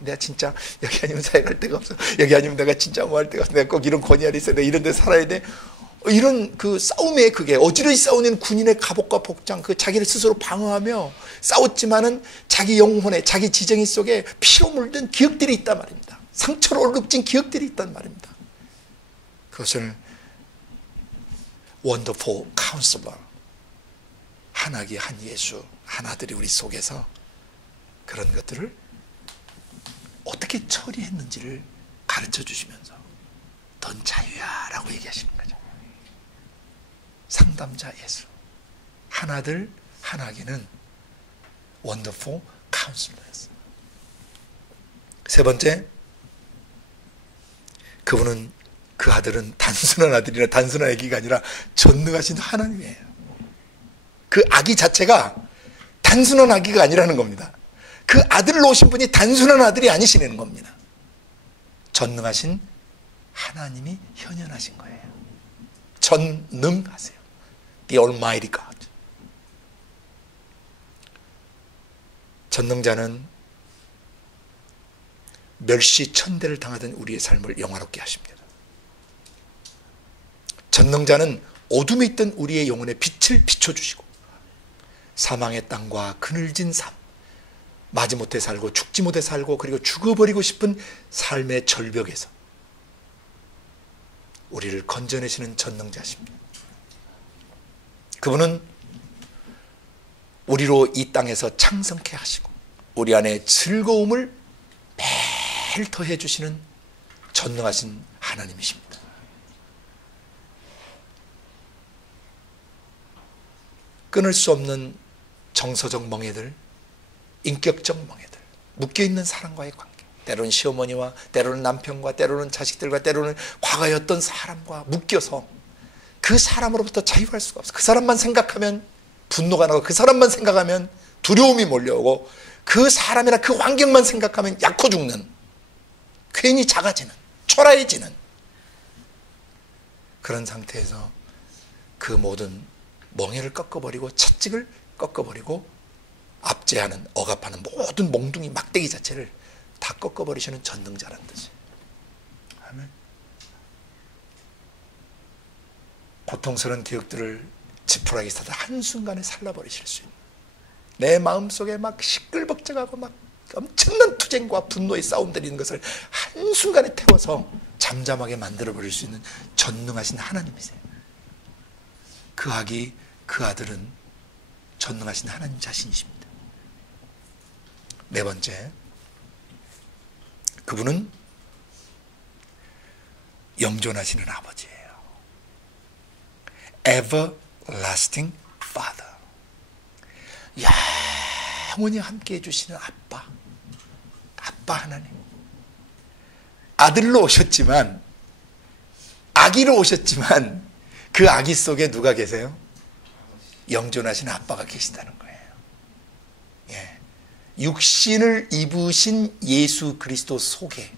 내가 진짜 여기 아니면 사역할 데가 없어, 여기 아니면 내가 진짜 뭐 할 데가 없어, 내가 꼭 이런 권위안에 있어, 내가 이런 데 살아야 돼, 이런 그 싸움의 그게 어지러이 싸우는 군인의 갑옷과 복장, 그 자기를 스스로 방어하며 싸웠지만은 자기 영혼에, 자기 지정의 속에 피로 물든 기억들이 있단 말입니다. 상처로 얼룩진 기억들이 있단 말입니다. 그것을 원더풀 카운슬러, 한아기 한 예수, 한 아들이 우리 속에서 그런 것들을 어떻게 처리했는지를 가르쳐 주시면서 넌 자유야 라고 얘기하시는 거죠. 상담자 예수, 한 아들 한 아기는 원더풀 카운슬러였어요. 세 번째, 그분은, 그 아들은 단순한 아들이나 단순한 아기가 아니라 전능하신 하나님이에요. 그 아기 자체가 단순한 아기가 아니라는 겁니다. 그 아들로 오신 분이 단순한 아들이 아니시는 겁니다. 전능하신 하나님이 현현하신 거예요. 전능하세요. The Almighty God. 전능자는 멸시 천대를 당하던 우리의 삶을 영화롭게 하십니다. 전능자는 어둠에 있던 우리의 영혼에 빛을 비춰주시고 사망의 땅과 그늘진 삶, 마지못해 살고 죽지 못해 살고 그리고 죽어버리고 싶은 삶의 절벽에서 우리를 건져내시는 전능자십니다. 그분은 우리로 이 땅에서 창성케 하시고 우리 안에 즐거움을 매일 더해 주시는 전능하신 하나님이십니다. 끊을 수 없는 정서적 멍해들, 인격적 멍해들, 묶여있는 사람과의 관계, 때로는 시어머니와 때로는 남편과 때로는 자식들과 때로는 과거의 어떤 사람과 묶여서 그 사람으로부터 자유할 수가 없어. 그 사람만 생각하면 분노가 나고 그 사람만 생각하면 두려움이 몰려오고 그 사람이나 그 환경만 생각하면 약호 죽는, 괜히 작아지는, 초라해지는 그런 상태에서 그 모든 멍해를 꺾어버리고 채찍을 꺾어버리고 압제하는, 억압하는 모든 몽둥이 막대기 자체를 다 꺾어버리시는 전능자라는 뜻이에요. 아멘. 고통스러운 기억들을 지푸라기 사다 한순간에 살라버리실 수 있는, 내 마음속에 막 시끌벅적하고 막 엄청난 투쟁과 분노의 싸움들이 있는 것을 한순간에 태워서 잠잠하게 만들어버릴 수 있는 전능하신 하나님이세요. 그 아기, 그 아들은 전능하신 하나님 자신이십니다. 네 번째, 그분은 영존하시는 아버지예요. Everlasting Father. 영원히 함께 해주시는 아빠. 아빠 하나님. 아들로 오셨지만, 아기로 오셨지만 그 아기 속에 누가 계세요? 영존하신 아빠가 계시다는 거예요. 예. 육신을 입으신 예수 그리스도 속에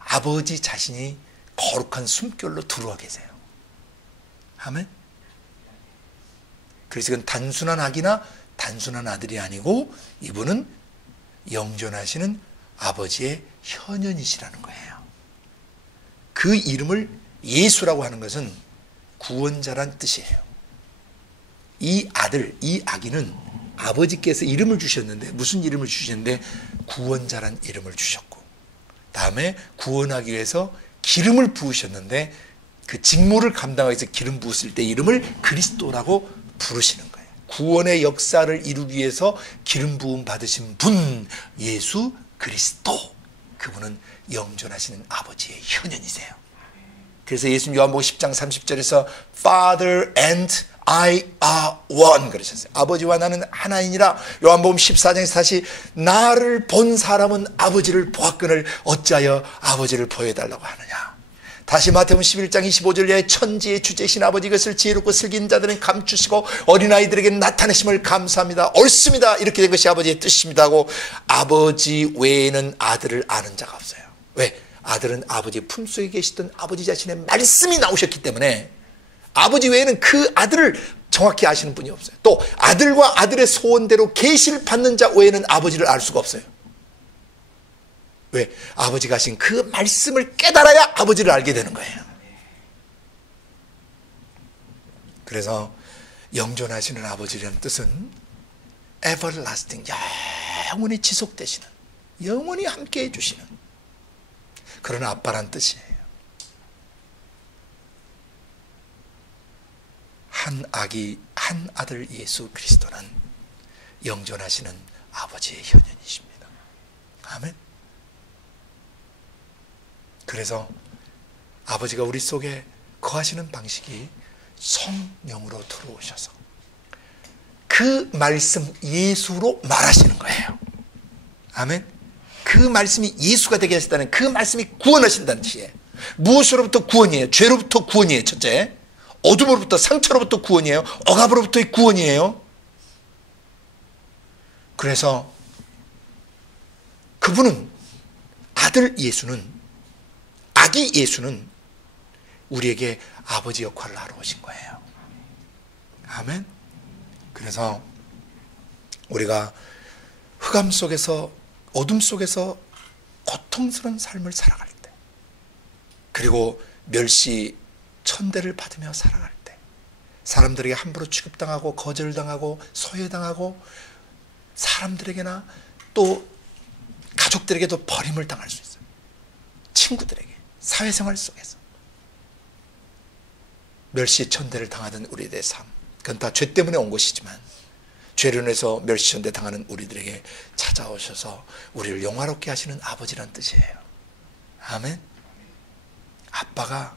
아버지 자신이 거룩한 숨결로 들어와 계세요. 아멘. 그래서 이건 단순한 아기나 단순한 아들이 아니고 이분은 영존하시는 아버지의 현현이시라는 거예요. 그 이름을 예수라고 하는 것은 구원자란 뜻이에요. 이 아들, 이 아기는 아버지께서 이름을 주셨는데, 무슨 이름을 주셨는데 구원자란 이름을 주셨고, 다음에 구원하기 위해서 기름을 부으셨는데 그 직무를 감당하기 위해서 기름 부으실 때 이름을 그리스도라고 부르시는 거예요. 구원의 역사를 이루기 위해서 기름 부음 받으신 분, 예수 그리스도. 그분은 영존하시는 아버지의 현현이세요. 그래서 예수님 요한복음 10장 30절에서 Father and I are one 그러셨어요. 아버지와 나는 하나이니라. 요한복음 14장에서 다시 나를 본 사람은 아버지를 보았거늘 어찌하여 아버지를 보여달라고 하느냐. 다시 마태복음 11장 25절에 천지의 주제신 아버지 것을 지혜롭고 슬긴 자들은 감추시고 어린아이들에게 나타내심을 감사합니다. 옳습니다. 이렇게 된 것이 아버지의 뜻입니다 하고 아버지 외에는 아들을 아는 자가 없어요. 왜? 아들은 아버지 품속에 계시던 아버지 자신의 말씀이 나오셨기 때문에 아버지 외에는 그 아들을 정확히 아시는 분이 없어요. 또 아들과 아들의 소원대로 계시를 받는 자 외에는 아버지를 알 수가 없어요. 왜? 아버지가 하신 그 말씀을 깨달아야 아버지를 알게 되는 거예요. 그래서 영존하시는 아버지라는 뜻은 everlasting, 영원히 지속되시는, 영원히 함께해 주시는 그런 아빠란 뜻이에요. 한 아기, 한 아들 예수 그리스도는 영존하시는 아버지의 현현이십니다. 아멘. 그래서 아버지가 우리 속에 거하시는 방식이 성령으로 들어오셔서 그 말씀 예수로 말하시는 거예요. 아멘. 그 말씀이 예수가 되게 하셨다는 그 말씀이 구원하신다는 뜻이에요. 무엇으로부터 구원이에요? 죄로부터 구원이에요. 첫째, 어둠으로부터 상처로부터 구원이에요. 억압으로부터의 구원이에요. 그래서 그분은 아들 예수는 아기 예수는 우리에게 아버지 역할을 하러 오신 거예요. 아멘. 그래서 우리가 흑암 속에서 어둠 속에서 고통스러운 삶을 살아갈 때 그리고 멸시 천대를 받으며 살아갈 때 사람들에게 함부로 취급당하고 거절당하고 소외당하고 사람들에게나 또 가족들에게도 버림을 당할 수 있어요. 친구들에게 사회생활 속에서 멸시천대를 당하던 우리들의 삶, 그건 다 죄 때문에 온 것이지만 죄로 인해서 멸시천대 당하는 우리들에게 찾아오셔서 우리를 영화롭게 하시는 아버지란 뜻이에요. 아멘. 아빠가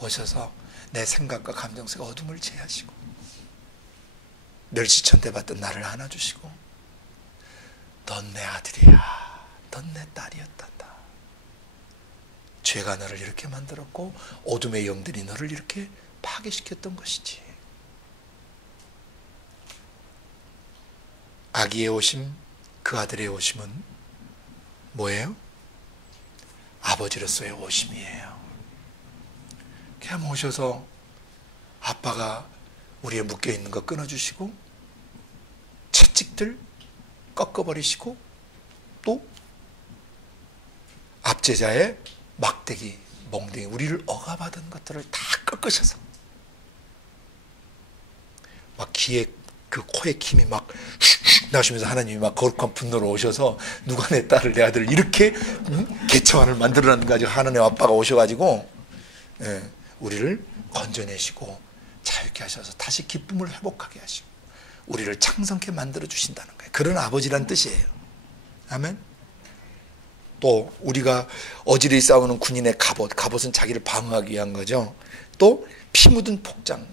오셔서 내 생각과 감정 속에 어둠을 제하시고 멸시천대 받던 나를 안아주시고 넌 내 아들이야, 넌 내 딸이었단다. 죄가 너를 이렇게 만들었고 어둠의 영들이 너를 이렇게 파괴시켰던 것이지. 아기의 오심, 그 아들의 오심은 뭐예요? 아버지로서의 오심이에요. 그냥 오셔서 아빠가 우리의 묶여있는 거 끊어주시고 채찍들 꺾어버리시고 또 압제자의 막대기, 멍댕이, 우리를 억압하던 것들을 다 꺾으셔서 막 귀에 그 코에 김이 막 나시면서 하나님이 막 거룩한 분노로 오셔서 누가 내 딸을 내 아들을 이렇게 개처환을 만들어놨는 거 가지고 하나님 아빠가 오셔가지고 우리를 건져내시고 자유케 하셔서 다시 기쁨을 회복하게 하시고 우리를 창성케 만들어 주신다는 거예요. 그런 아버지란 뜻이에요. 아멘. 또 우리가 어지러이 싸우는 군인의 갑옷은 자기를 방어하기 위한 거죠. 또 피 묻은 복장,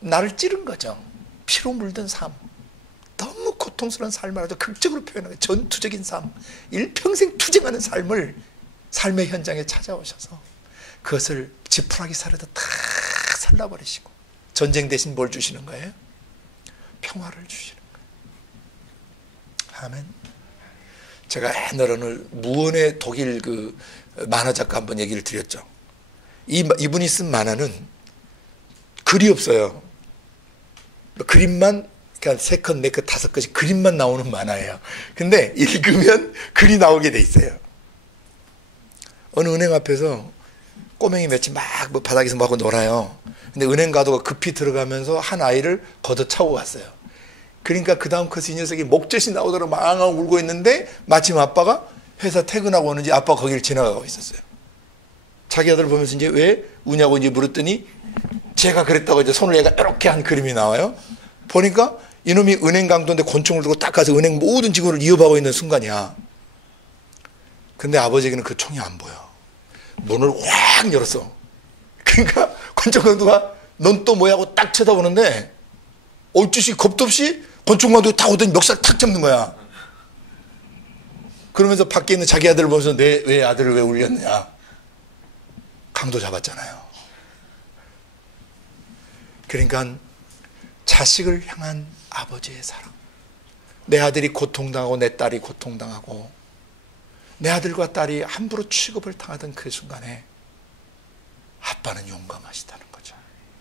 나를 찌른 거죠. 피로 물든 삶, 너무 고통스러운 삶을 아주 극적으로 표현하는 전투적인 삶, 일평생 투쟁하는 삶을 삶의 현장에 찾아오셔서 그것을 지푸라기 사르듯 다 살라버리시고 전쟁 대신 뭘 주시는 거예요? 평화를 주시는 거예요. 아멘. 제가 옛날에 오늘 무언의 독일 그 만화 작가 한번 얘기를 드렸죠. 이분이 쓴 만화는 글이 없어요. 그림만, 그러니까 3컷, 4컷, 5컷이 그림만 나오는 만화예요. 근데 읽으면 글이 나오게 돼 있어요. 어느 은행 앞에서 꼬맹이 맺이 막 뭐 바닥에서 뭐 하고 놀아요. 근데 은행 가도가 급히 들어가면서 한 아이를 걷어차고 갔어요. 그러니까 그 다음 컷에 이 녀석이 목젖이 나오도록 망하고 울고 있는데 마침 아빠가 회사 퇴근하고 오는지 아빠가 거기를 지나가고 있었어요. 자기 아들 보면서 이제 왜 우냐고 이제 물었더니 제가 그랬다고 이제 손을 얘가 이렇게 한 그림이 나와요. 보니까 이놈이 은행 강도인데 권총을 들고 딱 가서 은행 모든 직원을 위협하고 있는 순간이야. 근데 아버지에게는 그 총이 안 보여. 문을 확 열었어. 그러니까 권총 강도가 넌 또 뭐야 하고 딱 쳐다보는데 얼추시 겁도 없이 권총 강도가 딱 오더니 멱살 탁 잡는 거야. 그러면서 밖에 있는 자기 아들을 보면서 왜 아들을 왜 울렸느냐. 강도 잡았잖아요. 그러니까 자식을 향한 아버지의 사랑. 내 아들이 고통당하고 내 딸이 고통당하고 내 아들과 딸이 함부로 취급을 당하던 그 순간에 아빠는 용감하시다는 거죠.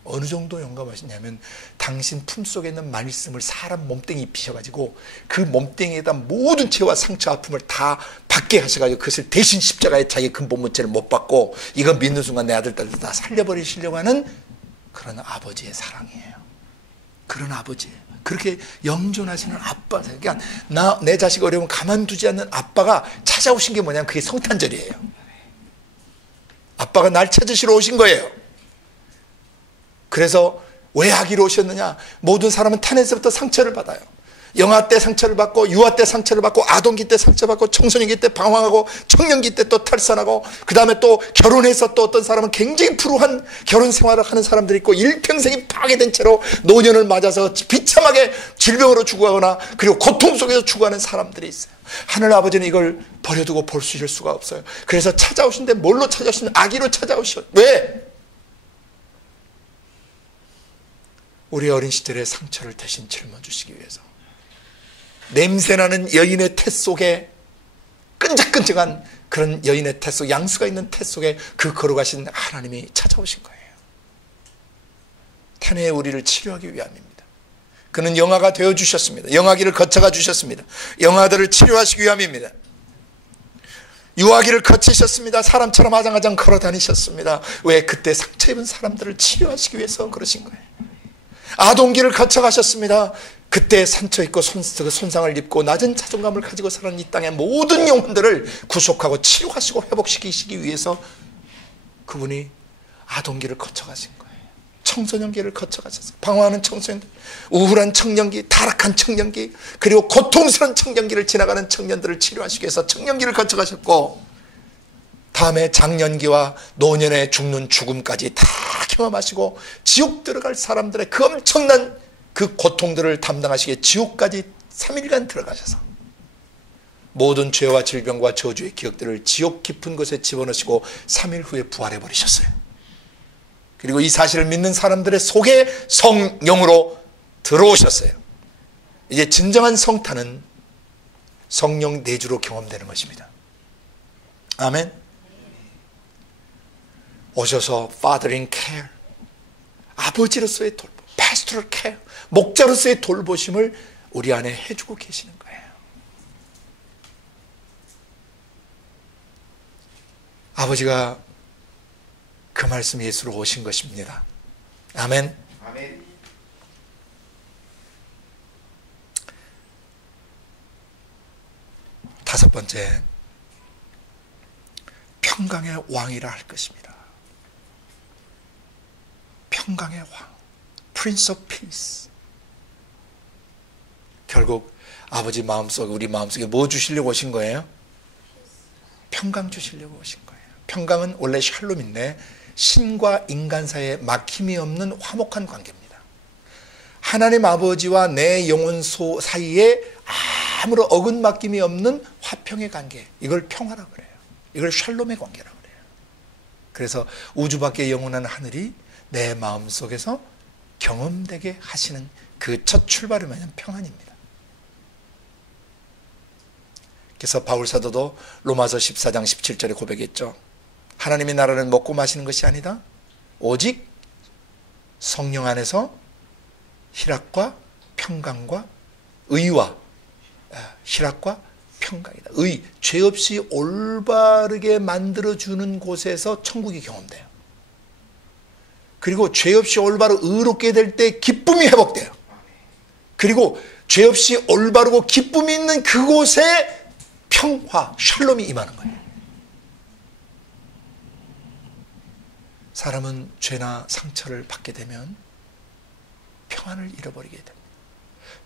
어느 정도 용감하시냐면 당신 품속에 있는 말씀을 사람 몸뚱이 입히셔가지고 그 몸뚱이에다 모든 죄와 상처 아픔을 다 받게 하셔가지고 그것을 대신 십자가에 자기 근본 문제를 못 받고 이거 믿는 순간 내 아들 딸도 다 살려버리시려고 하는 그런 아버지의 사랑이에요. 그런 아버지예요. 그렇게 영존하시는 아빠. 그러니까 내 자식 어려우면 가만두지 않는 아빠가 찾아오신 게 뭐냐면 그게 성탄절이에요. 아빠가 날 찾으시러 오신 거예요. 그래서 왜 하기로 오셨느냐. 모든 사람은 탄에서부터 상처를 받아요. 영아 때 상처를 받고 유아 때 상처를 받고 아동기 때 상처받고 청소년기 때 방황하고 청년기 때 또 탈선하고 그 다음에 또 결혼해서 또 어떤 사람은 굉장히 불우한 결혼 생활을 하는 사람들이 있고 일평생이 파괴된 채로 노년을 맞아서 비참하게 질병으로 죽어가거나 그리고 고통 속에서 죽어가는 사람들이 있어요. 하늘 아버지는 이걸 버려두고 보실 수가 없어요. 그래서 찾아오신데 뭘로 찾아오신? 아기로 찾아오셔. 왜? 우리 어린 시절의 상처를 대신 짊어주시기 위해서. 냄새나는 여인의 태 속에 끈적끈적한 그런 여인의 태 속, 양수가 있는 태 속에 그 걸어가신 하나님이 찾아오신 거예요. 탄해의 우리를 치료하기 위함입니다. 그는 영아가 되어주셨습니다. 영아기를 거쳐가 주셨습니다. 영아들을 치료하시기 위함입니다. 유아기를 거치셨습니다. 사람처럼 아장아장 걸어 다니셨습니다. 왜? 그때 상처 입은 사람들을 치료하시기 위해서 그러신 거예요. 아동기를 거쳐가셨습니다. 그때 상처 입고 손상을 입고 낮은 자존감을 가지고 사는 이 땅의 모든 영혼들을 구속하고 치료하시고 회복시키시기 위해서 그분이 아동기를 거쳐가신 거예요. 청소년기를 거쳐가셨어요. 방황하는 청소년들, 우울한 청년기, 타락한 청년기, 그리고 고통스러운 청년기를 지나가는 청년들을 치료하시기 위해서 청년기를 거쳐가셨고 다음에 장년기와 노년에 죽는 죽음까지 다 경험하시고 지옥 들어갈 사람들의 그 엄청난 그 고통들을 담당하시기에 지옥까지 3일간 들어가셔서 모든 죄와 질병과 저주의 기억들을 지옥 깊은 곳에 집어넣으시고 3일 후에 부활해 버리셨어요. 그리고 이 사실을 믿는 사람들의 속에 성령으로 들어오셨어요. 이제 진정한 성탄은 성령 내주로 경험되는 것입니다. 아멘. 오셔서 Fathering care, 아버지로서의 돌봄, Pastoral care, 목자로서의 돌보심을 우리 안에 해주고 계시는 거예요. 아버지가 그 말씀 예수로 오신 것입니다. 아멘. 아멘. 다섯 번째, 평강의 왕이라 할 것입니다. 평강의 왕, Prince of Peace. 결국 아버지 마음속에, 우리 마음속에 뭐 주시려고 오신 거예요? 평강 주시려고 오신 거예요. 평강은 원래 샬롬인데 신과 인간 사이에 막힘이 없는 화목한 관계입니다. 하나님 아버지와 내 영혼 사이에 아무런 어긋막힘이 없는 화평의 관계, 이걸 평화라고 그래요. 이걸 샬롬의 관계라고 그래요. 그래서 우주 밖에 영원한 하늘이 내 마음속에서 경험되게 하시는 그 첫 출발을 말하는 평안입니다. 그래서 바울 사도도 로마서 14장 17절에 고백했죠. 하나님의 나라는 먹고 마시는 것이 아니다. 오직 성령 안에서 희락과 평강과 의와 희락과 평강이다. 의, 죄 없이 올바르게 만들어주는 곳에서 천국이 경험돼요. 그리고 죄 없이 올바로 의롭게 될 때 기쁨이 회복돼요. 그리고 죄 없이 올바르고 기쁨이 있는 그곳에 평화, 샬롬이 임하는 거예요. 사람은 죄나 상처를 받게 되면 평안을 잃어버리게 됩니다.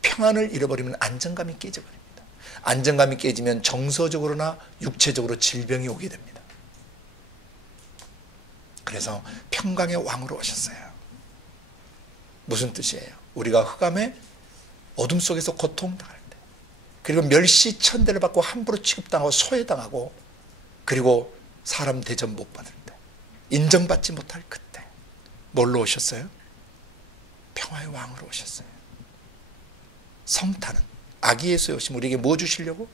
평안을 잃어버리면 안정감이 깨져버립니다. 안정감이 깨지면 정서적으로나 육체적으로 질병이 오게 됩니다. 그래서 평강의 왕으로 오셨어요. 무슨 뜻이에요? 우리가 흑암의 어둠 속에서 고통당할 때, 그리고 멸시 천대를 받고 함부로 취급당하고 소외당하고, 그리고 사람 대접 못 받을 때, 인정받지 못할 그때 뭘로 오셨어요? 평화의 왕으로 오셨어요. 성탄은 아기 예수에 오시면 우리에게 뭐 주시려고?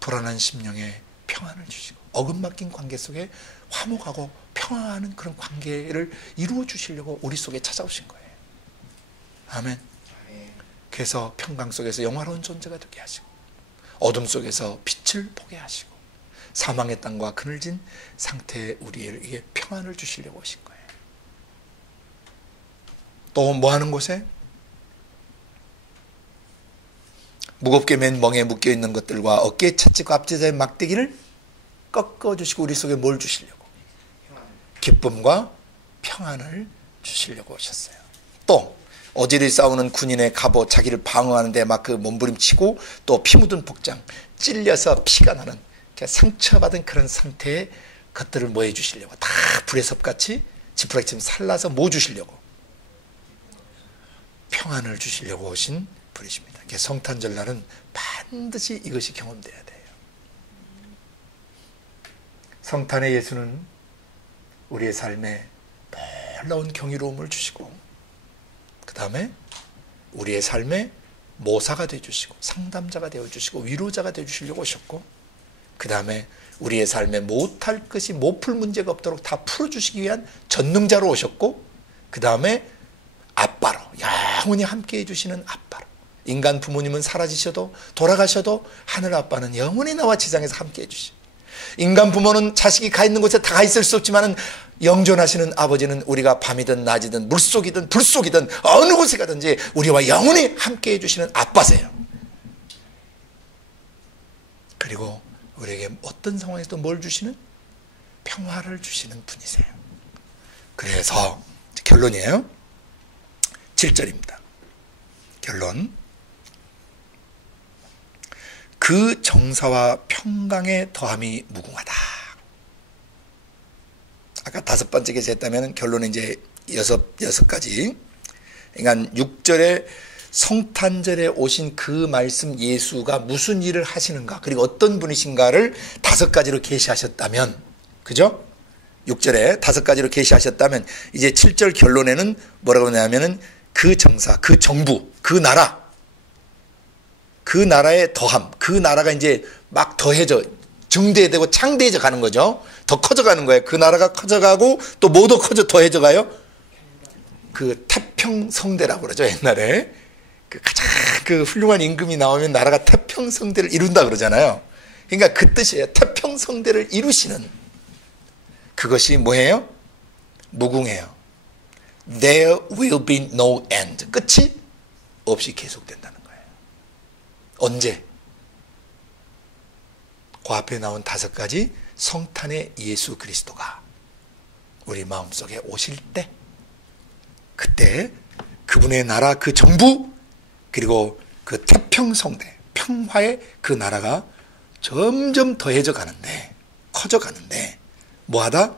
불안한 심령에 평안을 주시고, 어긋막힌 관계 속에 화목하고 평안한 그런 관계를 이루어 주시려고 우리 속에 찾아오신 거예요. 아멘. 그래서 평강 속에서 영화로운 존재가 되게 하시고, 어둠 속에서 빛을 보게 하시고, 사망의 땅과 그늘진 상태에 우리에게 평안을 주시려고 오신 거예요. 또 뭐 하는 곳에? 무겁게 맨 멍에 묶여있는 것들과 어깨에 채찍과 앞제자의 막대기를 꺾어주시고 우리 속에 뭘 주시려고? 기쁨과 평안을 주시려고 오셨어요. 또 어제를 싸우는 군인의 갑옷, 자기를 방어하는데 막 그 몸부림치고, 또 피 묻은 복장, 찔려서 피가 나는 상처받은 그런 상태의 것들을 뭐 해주시려고? 다 불의 섭같이 지푸라기처럼 살라서 뭐 주시려고? 평안을 주시려고 오신 분이십니다. 성탄절날은 반드시 이것이 경험돼야 돼요. 성탄의 예수는 우리의 삶에 놀라운 경이로움을 주시고, 그 다음에 우리의 삶에 모사가 되어주시고, 상담자가 되어주시고, 위로자가 되어주시려고 오셨고, 그 다음에 우리의 삶에 못할 것이, 못 풀 문제가 없도록 다 풀어주시기 위한 전능자로 오셨고, 그 다음에 아빠로, 영원히 함께 해주시는 아빠로. 인간 부모님은 사라지셔도 돌아가셔도 하늘 아빠는 영원히 나와 지상에서 함께 해주시고, 인간 부모는 자식이 가 있는 곳에 다 있을 수 없지만 영존하시는 아버지는 우리가 밤이든 낮이든 물속이든 불속이든 어느 곳에 가든지 우리와 영원히 함께 해주시는 아빠세요. 그리고 우리에게 어떤 상황에서도 뭘 주시는? 평화를 주시는 분이세요. 그래서 결론이에요. 7절입니다. 결론. 그 정사와 평강의 더함이 무궁하다. 아까 5번째 계시 했다면 결론은 이제 6가지. 그러니까 6절에 성탄절에 오신 그 말씀 예수가 무슨 일을 하시는가, 그리고 어떤 분이신가를 5가지로 계시하셨다면, 그죠? 6절에 5가지로 계시하셨다면, 이제 7절 결론에는 뭐라고 하냐면은 그 정사, 그 정부, 그 나라, 그 나라의 더함, 그 나라가 이제 막 더해져, 증대되고 창대해져 가는 거죠. 더 커져가는 거예요. 그 나라가 커져가고 또 뭐 더 더해져 가요? 그 태평성대라고 그러죠. 옛날에 그 가장 그 훌륭한 임금이 나오면 나라가 태평성대를 이룬다 그러잖아요. 그러니까 그 뜻이에요. 태평성대를 이루시는, 그것이 뭐예요? 무궁해요. There will be no end. 끝이 없이 계속된다는 거예요. 언제? 그 앞에 나온 5가지 성탄의 예수 그리스도가 우리 마음속에 오실 때, 그때 그분의 나라, 그 정부, 그리고 그 태평성대, 평화의 그 나라가 점점 더해져 가는데, 커져 가는데 뭐하다?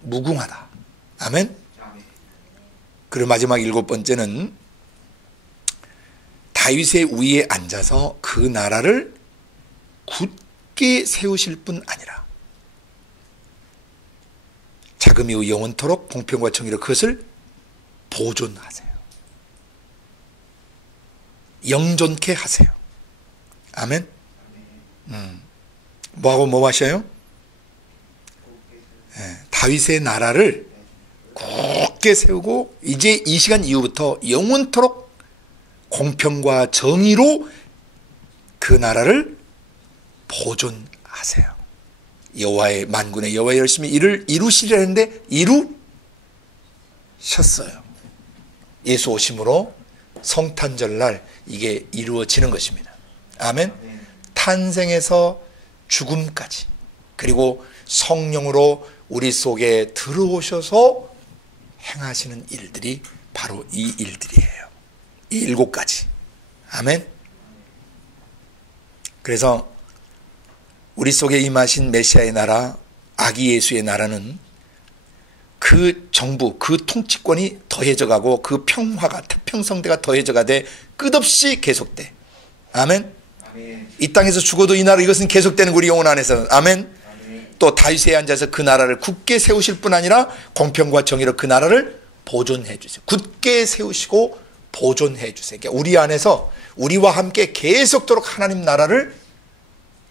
무궁하다. 아멘. 그리고 마지막 7번째는 다윗의 위에 앉아서 그 나라를 굳게 세우실 뿐 아니라 자금 이후 영원토록 공평과 정의로 그것을 보존하세요. 영존케 하세요. 아멘. 뭐하고 뭐 마셔요? 네, 다윗의 나라를 굳게 세우고 이제 이 시간 이후부터 영원토록 공평과 정의로 그 나라를 보존하세요. 여호와의 만군의 여호와의 열심히 이를 이루시려 했는데 이루셨어요. 예수 오심으로 성탄절날 이게 이루어지는 것입니다. 아멘. 탄생에서 죽음까지, 그리고 성령으로 우리 속에 들어오셔서 행하시는 일들이 바로 이 일들이에요. 이 7가지. 아멘. 그래서 우리 속에 임하신 메시아의 나라, 아기 예수의 나라는 그 정부, 그 통치권이 더해져 가고 그 평화가, 태평성대가 더해져 가되 끝없이 계속돼. 아멘. 이 땅에서 죽어도 이 나라, 이것은 계속되는 우리 영혼 안에서. 아멘. 또 다윗에 앉아서 그 나라를 굳게 세우실 뿐 아니라 공평과 정의로 그 나라를 보존해 주세요. 굳게 세우시고 보존해 주세요. 그러니까 우리 안에서 우리와 함께 계속토록 하나님 나라를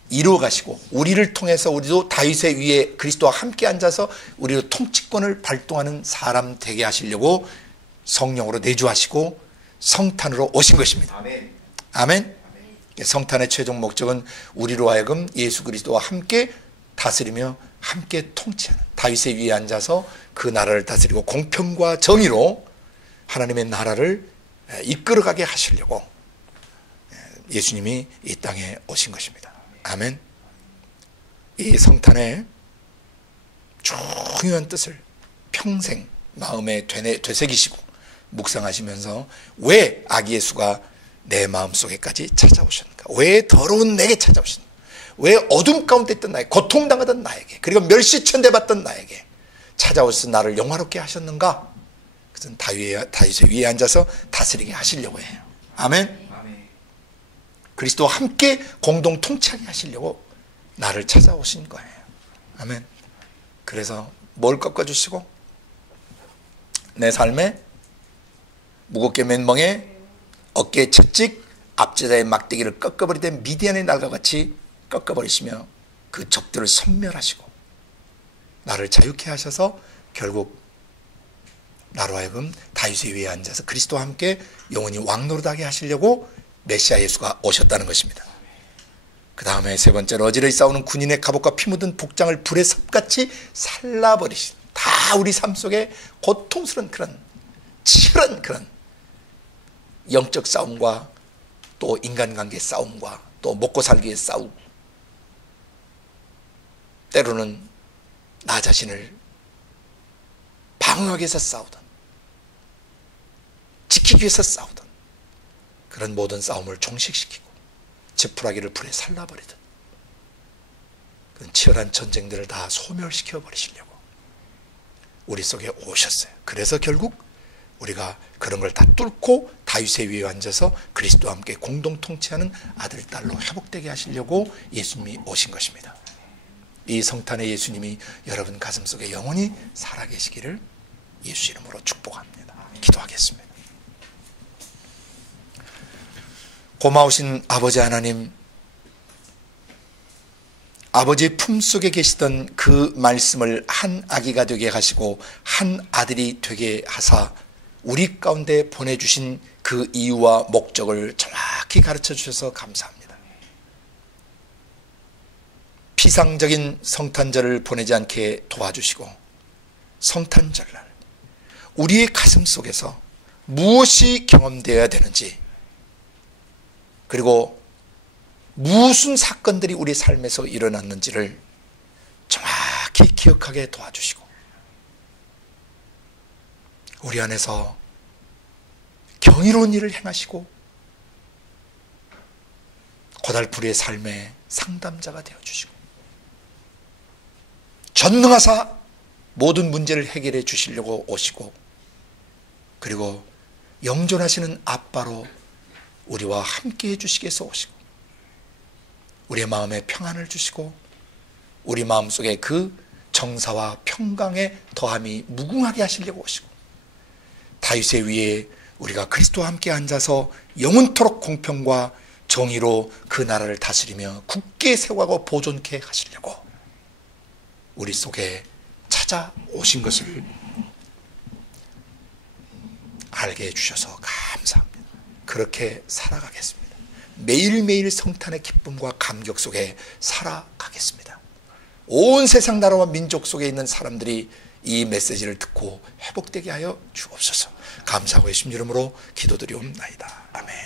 이루어 가시고, 우리를 통해서 우리도 다윗의 위에 그리스도와 함께 앉아서 우리도 통치권을 발동하는 사람 되게 하시려고 성령으로 내주하시고 성탄으로 오신 것입니다. 아멘. 아멘. 성탄의 최종 목적은 우리로 하여금 예수 그리스도와 함께 다스리며 함께 통치하는, 다윗의 위에 앉아서 그 나라를 다스리고 공평과 정의로 하나님의 나라를 이끌어가게 하시려고 예수님이 이 땅에 오신 것입니다. 아멘. 이 성탄의 중요한 뜻을 평생 마음에 되새기시고 묵상하시면서 왜 아기 예수가 내 마음속에까지 찾아오셨는가, 왜 더러운 내게 찾아오셨는가, 왜 어둠 가운데 있던 나에게, 고통당하던 나에게, 그리고 멸시천대받던 나에게 찾아오셔서 나를 영화롭게 하셨는가. 그것은 다윗의 위에 앉아서 다스리게 하시려고 해요. 아멘. 그리스도와 함께 공동 통치하게 하시려고 나를 찾아오신 거예요. 아멘. 그래서 뭘 꺾어주시고, 내 삶에 무겁게 맨 멍에 어깨에 채찍, 압제자의 막대기를 꺾어버리던 미디안의 날과 같이 꺾어버리시며 그 적들을 섬멸하시고 나를 자유케 하셔서 결국 나로 하여금 다윗의 위에 앉아서 그리스도와 함께 영원히 왕노릇하게 하시려고 메시아 예수가 오셨다는 것입니다. 그 다음에 세 번째로 어지러이 싸우는 군인의 갑옷과 피 묻은 복장을 불에 섭같이 살라버리신, 다 우리 삶 속에 고통스러운 그런 치열한 그런 영적 싸움과 또 인간관계 싸움과 또 먹고 살기에 싸우고, 때로는 나 자신을 방어하기 위해서 싸우던, 지키기 위해서 싸우던 그런 모든 싸움을 종식시키고 지푸라기를 불에 살라버리던 그런 치열한 전쟁들을 다 소멸시켜 버리시려고 우리 속에 오셨어요. 그래서 결국 우리가 그런 걸 다 뚫고 다윗의 위에 앉아서 그리스도와 함께 공동 통치하는 아들, 딸로 회복되게 하시려고 예수님이 오신 것입니다. 이 성탄의 예수님이 여러분 가슴 속에 영원히 살아계시기를 예수 이름으로 축복합니다. 기도하겠습니다. 고마우신 아버지 하나님, 아버지 품속에 계시던 그 말씀을 한 아기가 되게 하시고 한 아들이 되게 하사 우리 가운데 보내주신 그 이유와 목적을 정확히 가르쳐 주셔서 감사합니다. 피상적인 성탄절을 보내지 않게 도와주시고 성탄절날 우리의 가슴 속에서 무엇이 경험되어야 되는지, 그리고 무슨 사건들이 우리 삶에서 일어났는지를 정확히 기억하게 도와주시고 우리 안에서 경이로운 일을 행하시고 고달프리의 삶의 상담자가 되어주시고 전능하사 모든 문제를 해결해 주시려고 오시고, 그리고 영존하시는 아빠로 우리와 함께 해주시기 위해서 오시고 우리의 마음에 평안을 주시고 우리 마음속에 그 정사와 평강의 더함이 무궁하게 하시려고 오시고, 다윗의 위에 우리가 그리스도와 함께 앉아서 영원토록 공평과 정의로 그 나라를 다스리며 굳게 세워가고 보존케 하시려고 우리 속에 찾아오신 것을 알게 해주셔서 감사합니다. 그렇게 살아가겠습니다. 매일매일 성탄의 기쁨과 감격 속에 살아가겠습니다. 온 세상 나라와 민족 속에 있는 사람들이 이 메시지를 듣고 회복되게 하여 주옵소서. 감사하고 예수님 이름으로 기도드리옵나이다. 아멘.